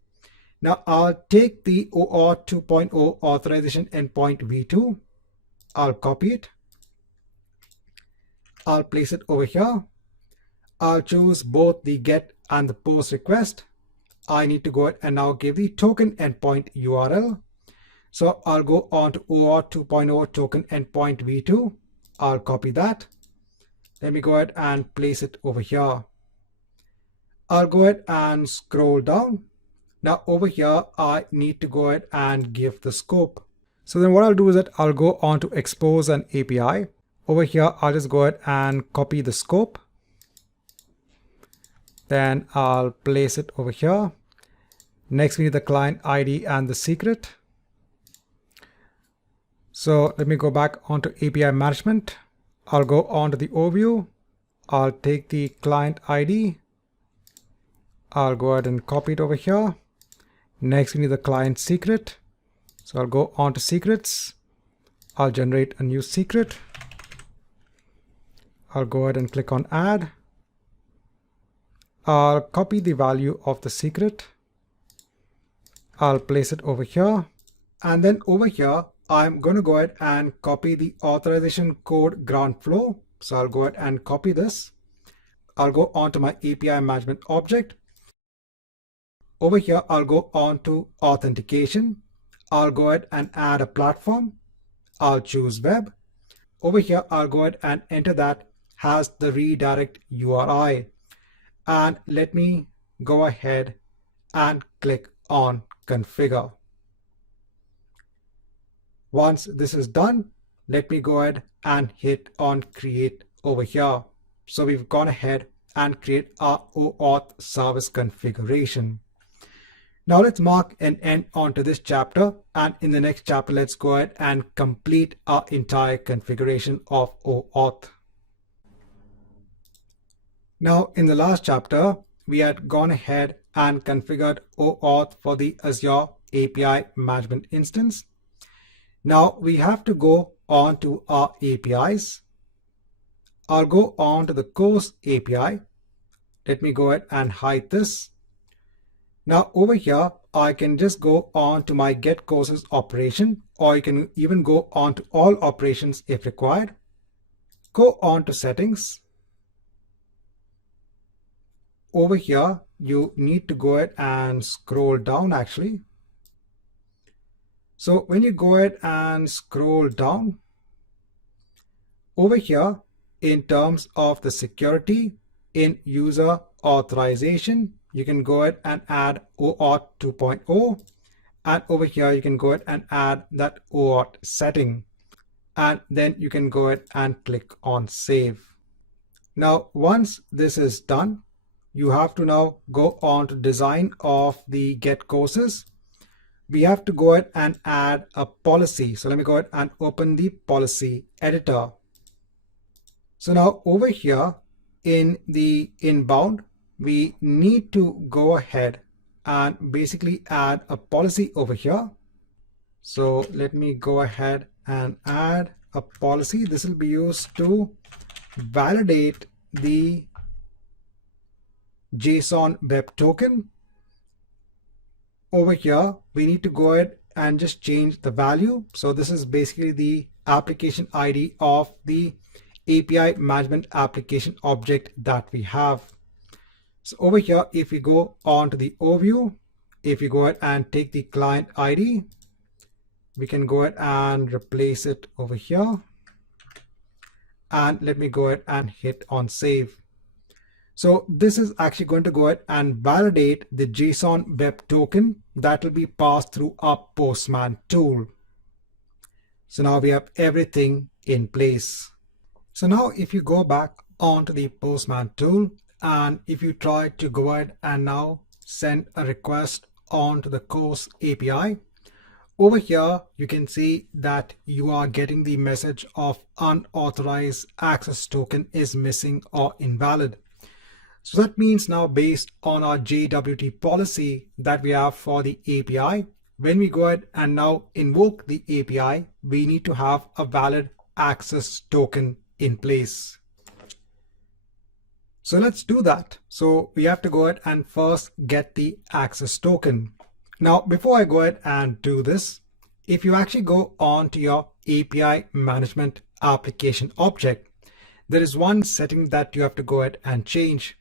Now I'll take the OAuth 2.0 authorization endpoint v2. I'll copy it. I'll place it over here. I'll choose both the get and the post request. I need to go ahead and now give the token endpoint URL. So I'll go on to OAuth 2.0 token endpoint v2. I'll copy that. Let me go ahead and place it over here. I'll go ahead and scroll down. Now over here, I need to go ahead and give the scope. So then what I'll do is that I'll go on to expose an API. Over here, I'll just go ahead and copy the scope. Then I'll place it over here. Next, we need the client ID and the secret. So let me go back onto API management. I'll go on to the overview. I'll take the client ID. I'll go ahead and copy it over here. Next, we need the client secret. So I'll go on to secrets. I'll generate a new secret. I'll go ahead and click on add. I'll copy the value of the secret. I'll place it over here. And then over here, I'm going to go ahead and copy the authorization code ground flow. So I'll go ahead and copy this. I'll go on to my API management object. Over here, I'll go on to authentication. I'll go ahead and add a platform. I'll choose web. Over here, I'll go ahead and enter that as the redirect URI. And let me go ahead and click on configure. Once this is done, let me go ahead and hit on create over here. So we've gone ahead and create our OAuth service configuration. Now let's mark an end onto this chapter, and in the next chapter let's go ahead and complete our entire configuration of OAuth. Now in the last chapter we had gone ahead and configured OAuth for the Azure API Management instance. Now we have to go on to our APIs. I'll go on to the course API. Let me go ahead and hide this. Now over here, I can just go on to my get courses operation, or you can even go on to all operations if required. Go on to settings. Over here, you need to go ahead and scroll down actually. So when you go ahead and scroll down, over here, in terms of the security in user authorization, you can go ahead and add OAuth 2.0, and over here you can go ahead and add that OAuth setting, and then you can go ahead and click on save. Now once this is done, you have to now go on to design of the get courses. We have to go ahead and add a policy. So let me go ahead and open the policy editor. So now over here in the inbound, we need to go ahead and basically add a policy over here. So let me go ahead and add a policy. This will be used to validate the JSON web token. Over here, we need to go ahead and just change the value. So this is basically the application ID of the API management application object that we have. So over here, if we go on to the overview, if you go ahead and take the client ID, we can go ahead and replace it over here. And let me go ahead and hit on save. So this is actually going to go ahead and validate the JSON web token that will be passed through our Postman tool. So now we have everything in place. So now if you go back onto the Postman tool, and if you try to go ahead and now send a request onto the course API, over here you can see that you are getting the message of unauthorized access token is missing or invalid. So that means now, based on our JWT policy that we have for the API, when we go ahead and now invoke the API, we need to have a valid access token in place. So let's do that. So we have to go ahead and first get the access token. Now, before I go ahead and do this, if you actually go on to your API management application object, there is one setting that you have to go ahead and change.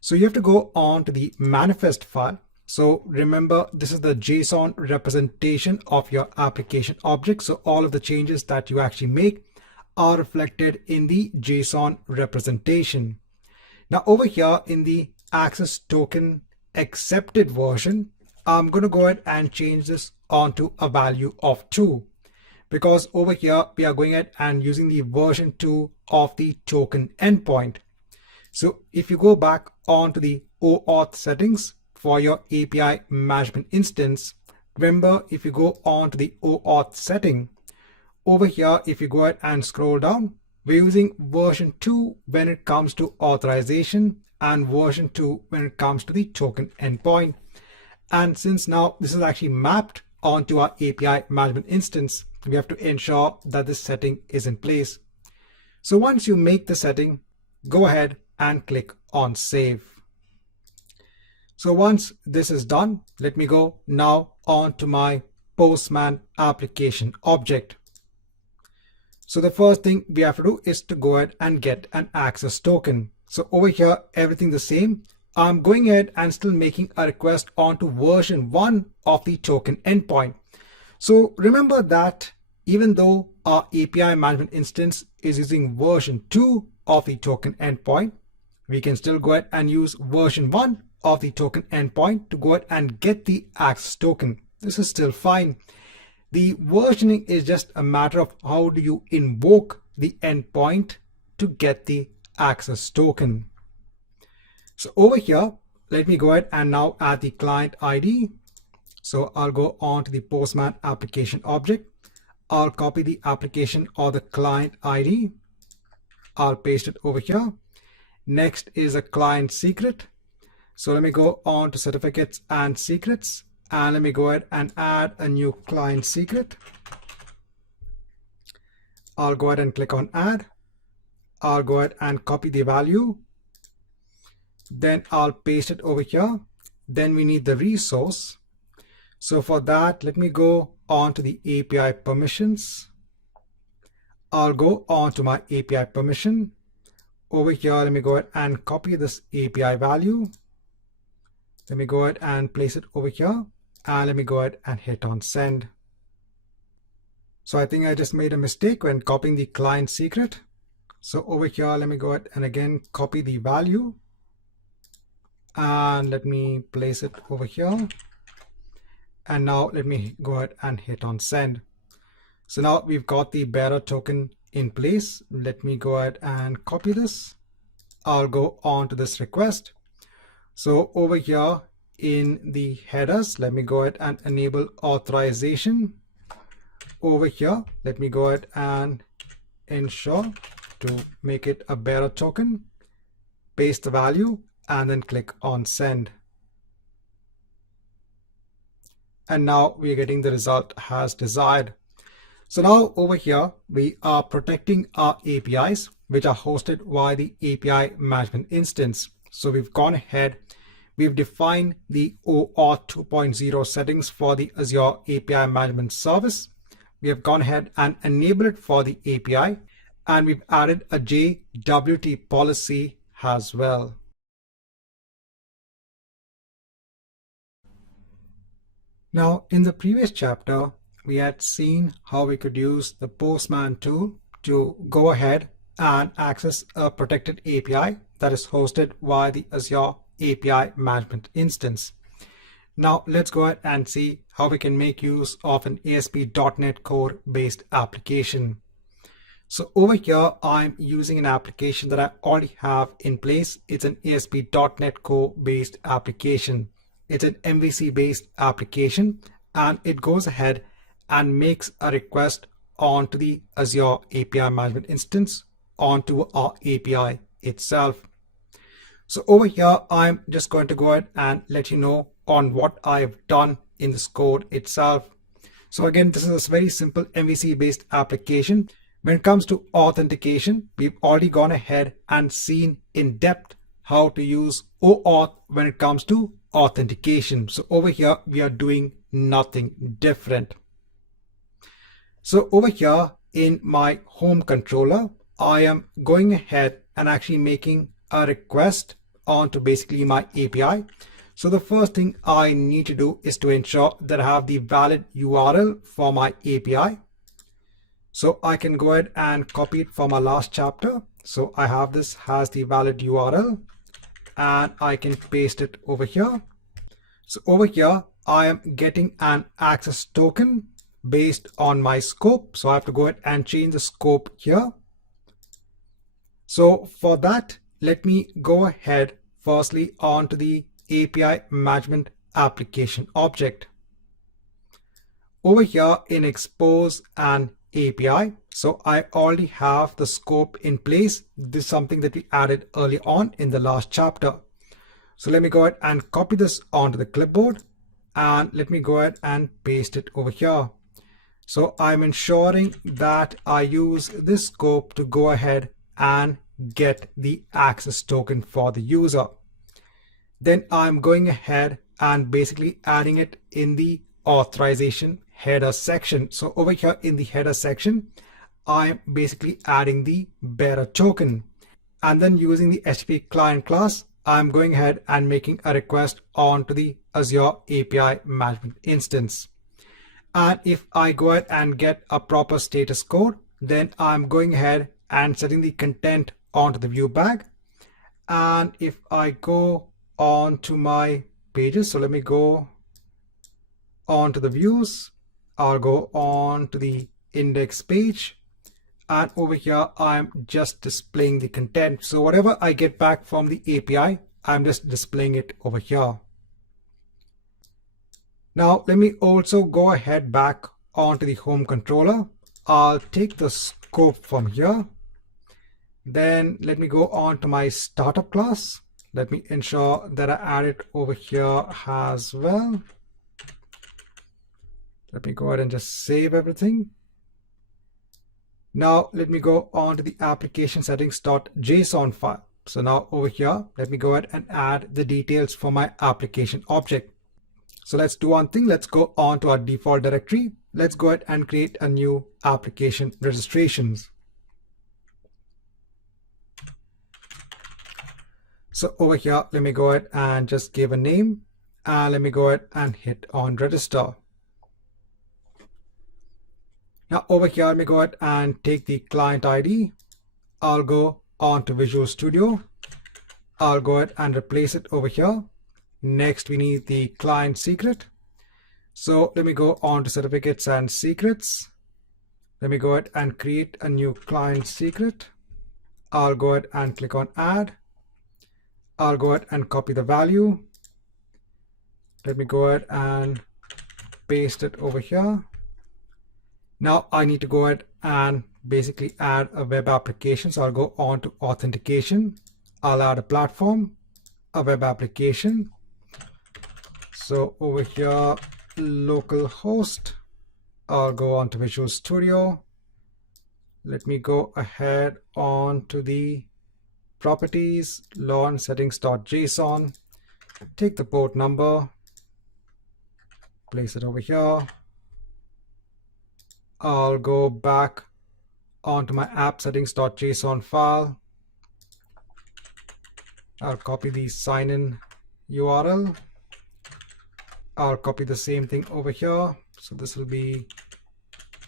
So you have to go on to the manifest file. So remember, this is the JSON representation of your application object. So all of the changes that you actually make are reflected in the JSON representation. Now over here in the access token accepted version, I'm going to go ahead and change this onto a value of 2, because over here we are going ahead and using the version 2 of the token endpoint. So if you go back onto the OAuth settings for your API management instance, remember, if you go on to the OAuth setting, over here, if you go ahead and scroll down, we're using version 2 when it comes to authorization and version 2 when it comes to the token endpoint. And since now this is actually mapped onto our API management instance, we have to ensure that this setting is in place. So once you make the setting, go ahead and click on save. So once this is done, let me go now on to my Postman application object. So the first thing we have to do is to go ahead and get an access token. So over here, everything the same. I'm going ahead and still making a request onto version 1 of the token endpoint. So remember that even though our API management instance is using version 2 of the token endpoint, we can still go ahead and use version 1 of the token endpoint to go ahead and get the access token. This is still fine. The versioning is just a matter of how do you invoke the endpoint to get the access token. So over here, let me go ahead and now add the client ID. So I'll go on to the Postman application object. I'll copy the application or the client ID. I'll paste it over here. Next is a client secret. So let me go on to certificates and secrets, and let me go ahead and add a new client secret. I'll go ahead and click on add. I'll go ahead and copy the value. Then I'll paste it over here. Then we need the resource. So for that, let me go on to the API permissions. I'll go on to my API permission. Over here, let me go ahead and copy this API value. Let me go ahead and place it over here, and let me go ahead and hit on send. So I think I just made a mistake when copying the client secret. So over here, let me go ahead and again copy the value, and let me place it over here. And now let me go ahead and hit on send. So now we've got the bearer token in place. Let me go ahead and copy this. I'll go on to this request. So over here in the headers, let me go ahead and enable authorization. Over here, let me go ahead and ensure to make it a bearer token, paste the value, and then click on send. And now we're getting the result as desired. So now over here, we are protecting our APIs, which are hosted via the API management instance. So we've gone ahead, we've defined the OAuth 2.0 settings for the Azure API Management Service. We have gone ahead and enabled it for the API, and we've added a JWT policy as well. Now, in the previous chapter, we had seen how we could use the Postman tool to go ahead and access a protected API that is hosted via the Azure API Management instance. Now let's go ahead and see how we can make use of an ASP.NET Core based application. So over here, I'm using an application that I already have in place. It's an ASP.NET Core based application. It's an MVC based application, and it goes ahead and makes a request onto the Azure API Management instance onto our API itself. So over here, I'm just going to go ahead and let you know on what I've done in this code itself. So again, this is a very simple MVC based application. When it comes to authentication, we've already gone ahead and seen in depth how to use OAuth when it comes to authentication. So over here, we are doing nothing different. So over here in my home controller, I am going ahead and actually making a request onto basically my API. So the first thing I need to do is to ensure that I have the valid URL for my API. So I can go ahead and copy it from our last chapter. So I have this as the valid URL, and I can paste it over here. So over here, I am getting an access token based on my scope. So I have to go ahead and change the scope here. So for that, let me go ahead firstly onto the API Management Application object. Over here in Expose and API, so I already have the scope in place. This is something that we added early on in the last chapter. So let me go ahead and copy this onto the clipboard, and let me go ahead and paste it over here. So I'm ensuring that I use this scope to go ahead and get the access token for the user. Then I'm going ahead and basically adding it in the authorization header section. So over here in the header section, I'm basically adding the bearer token, and then using the HTTP client class, I'm going ahead and making a request onto the Azure API Management instance. And if I go ahead and get a proper status code, then I'm going ahead and setting the content onto the view bag. And if I go on to my pages, so let me go on to the views, I'll go on to the index page, and over here I'm just displaying the content. So whatever I get back from the API, I'm just displaying it over here. Now let me also go ahead back onto the home controller. I'll take the scope from here. Then let me go on to my startup class. Let me ensure that I add it over here as well. Let me go ahead and just save everything. Now let me go on to the application settings.json file. So now over here, let me go ahead and add the details for my application object. So let's do one thing. Let's go on to our default directory. Let's go ahead and create a new application registrations. So over here, let me go ahead and just give a name, and let me go ahead and hit on register. Now over here, let me go ahead and take the client ID. I'll go on to Visual Studio. I'll go ahead and replace it over here. Next, we need the client secret. So let me go on to certificates and secrets. Let me go ahead and create a new client secret. I'll go ahead and click on add. I'll go ahead and copy the value. Let me go ahead and paste it over here. Now I need to go ahead and basically add a web application. So I'll go on to authentication. I'll add a platform, a web application. So over here, localhost. I'll go on to Visual Studio. Let me go ahead on to the properties, launch settings.json. Take the port number, place it over here. I'll go back onto my app settings.json file. I'll copy the sign-in URL. I'll copy the same thing over here. So this will be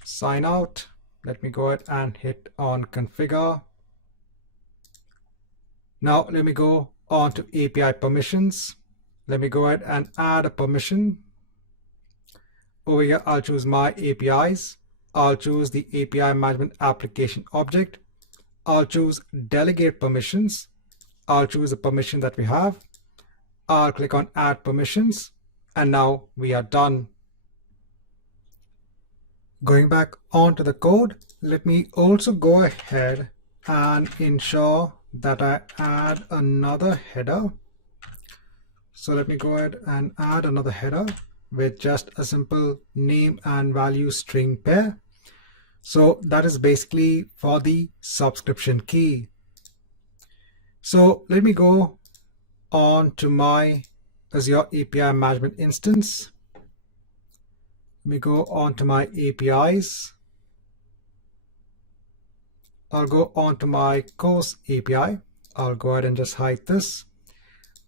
sign out. Let me go ahead and hit on configure. Now let me go on to API permissions. Let me go ahead and add a permission. Over here, I'll choose my APIs. I'll choose the API management application object. I'll choose delegate permissions. I'll choose the permission that we have. I'll click on add permissions. And now we are done. Going back onto the code, let me also go ahead and ensure that I add another header. So let me go ahead and add another header with just a simple name and value string pair. So that is basically for the subscription key. So let me go on to my Azure API Management instance. Let me go on to my APIs. I'll go on to my course API. I'll go ahead and just hide this.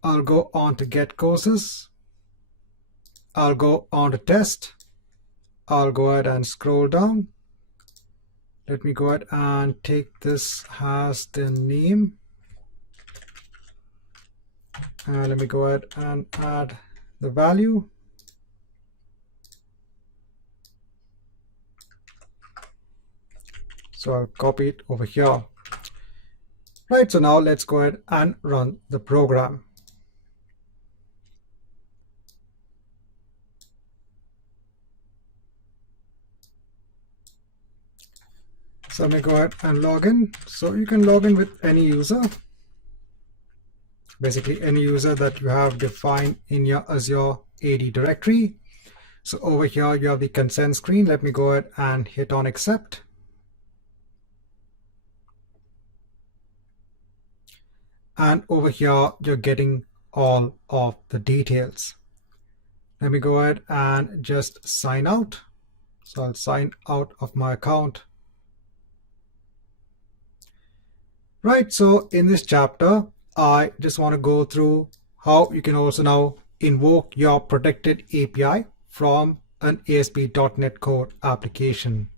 I'll go on to get courses. I'll go on to test. I'll go ahead and scroll down. Let me go ahead and take this as the name. Let me go ahead and add the value. So I'll copy it over here. Right, so now let's go ahead and run the program. So let me go ahead and log in. So you can log in with any user. Basically any user that you have defined in your Azure AD directory. So over here you have the consent screen. Let me go ahead and hit on accept. And over here you're getting all of the details. Let me go ahead and just sign out. So I'll sign out of my account. Right, so in this chapter, I just want to go through how you can also now invoke your protected API from an ASP.NET Core application.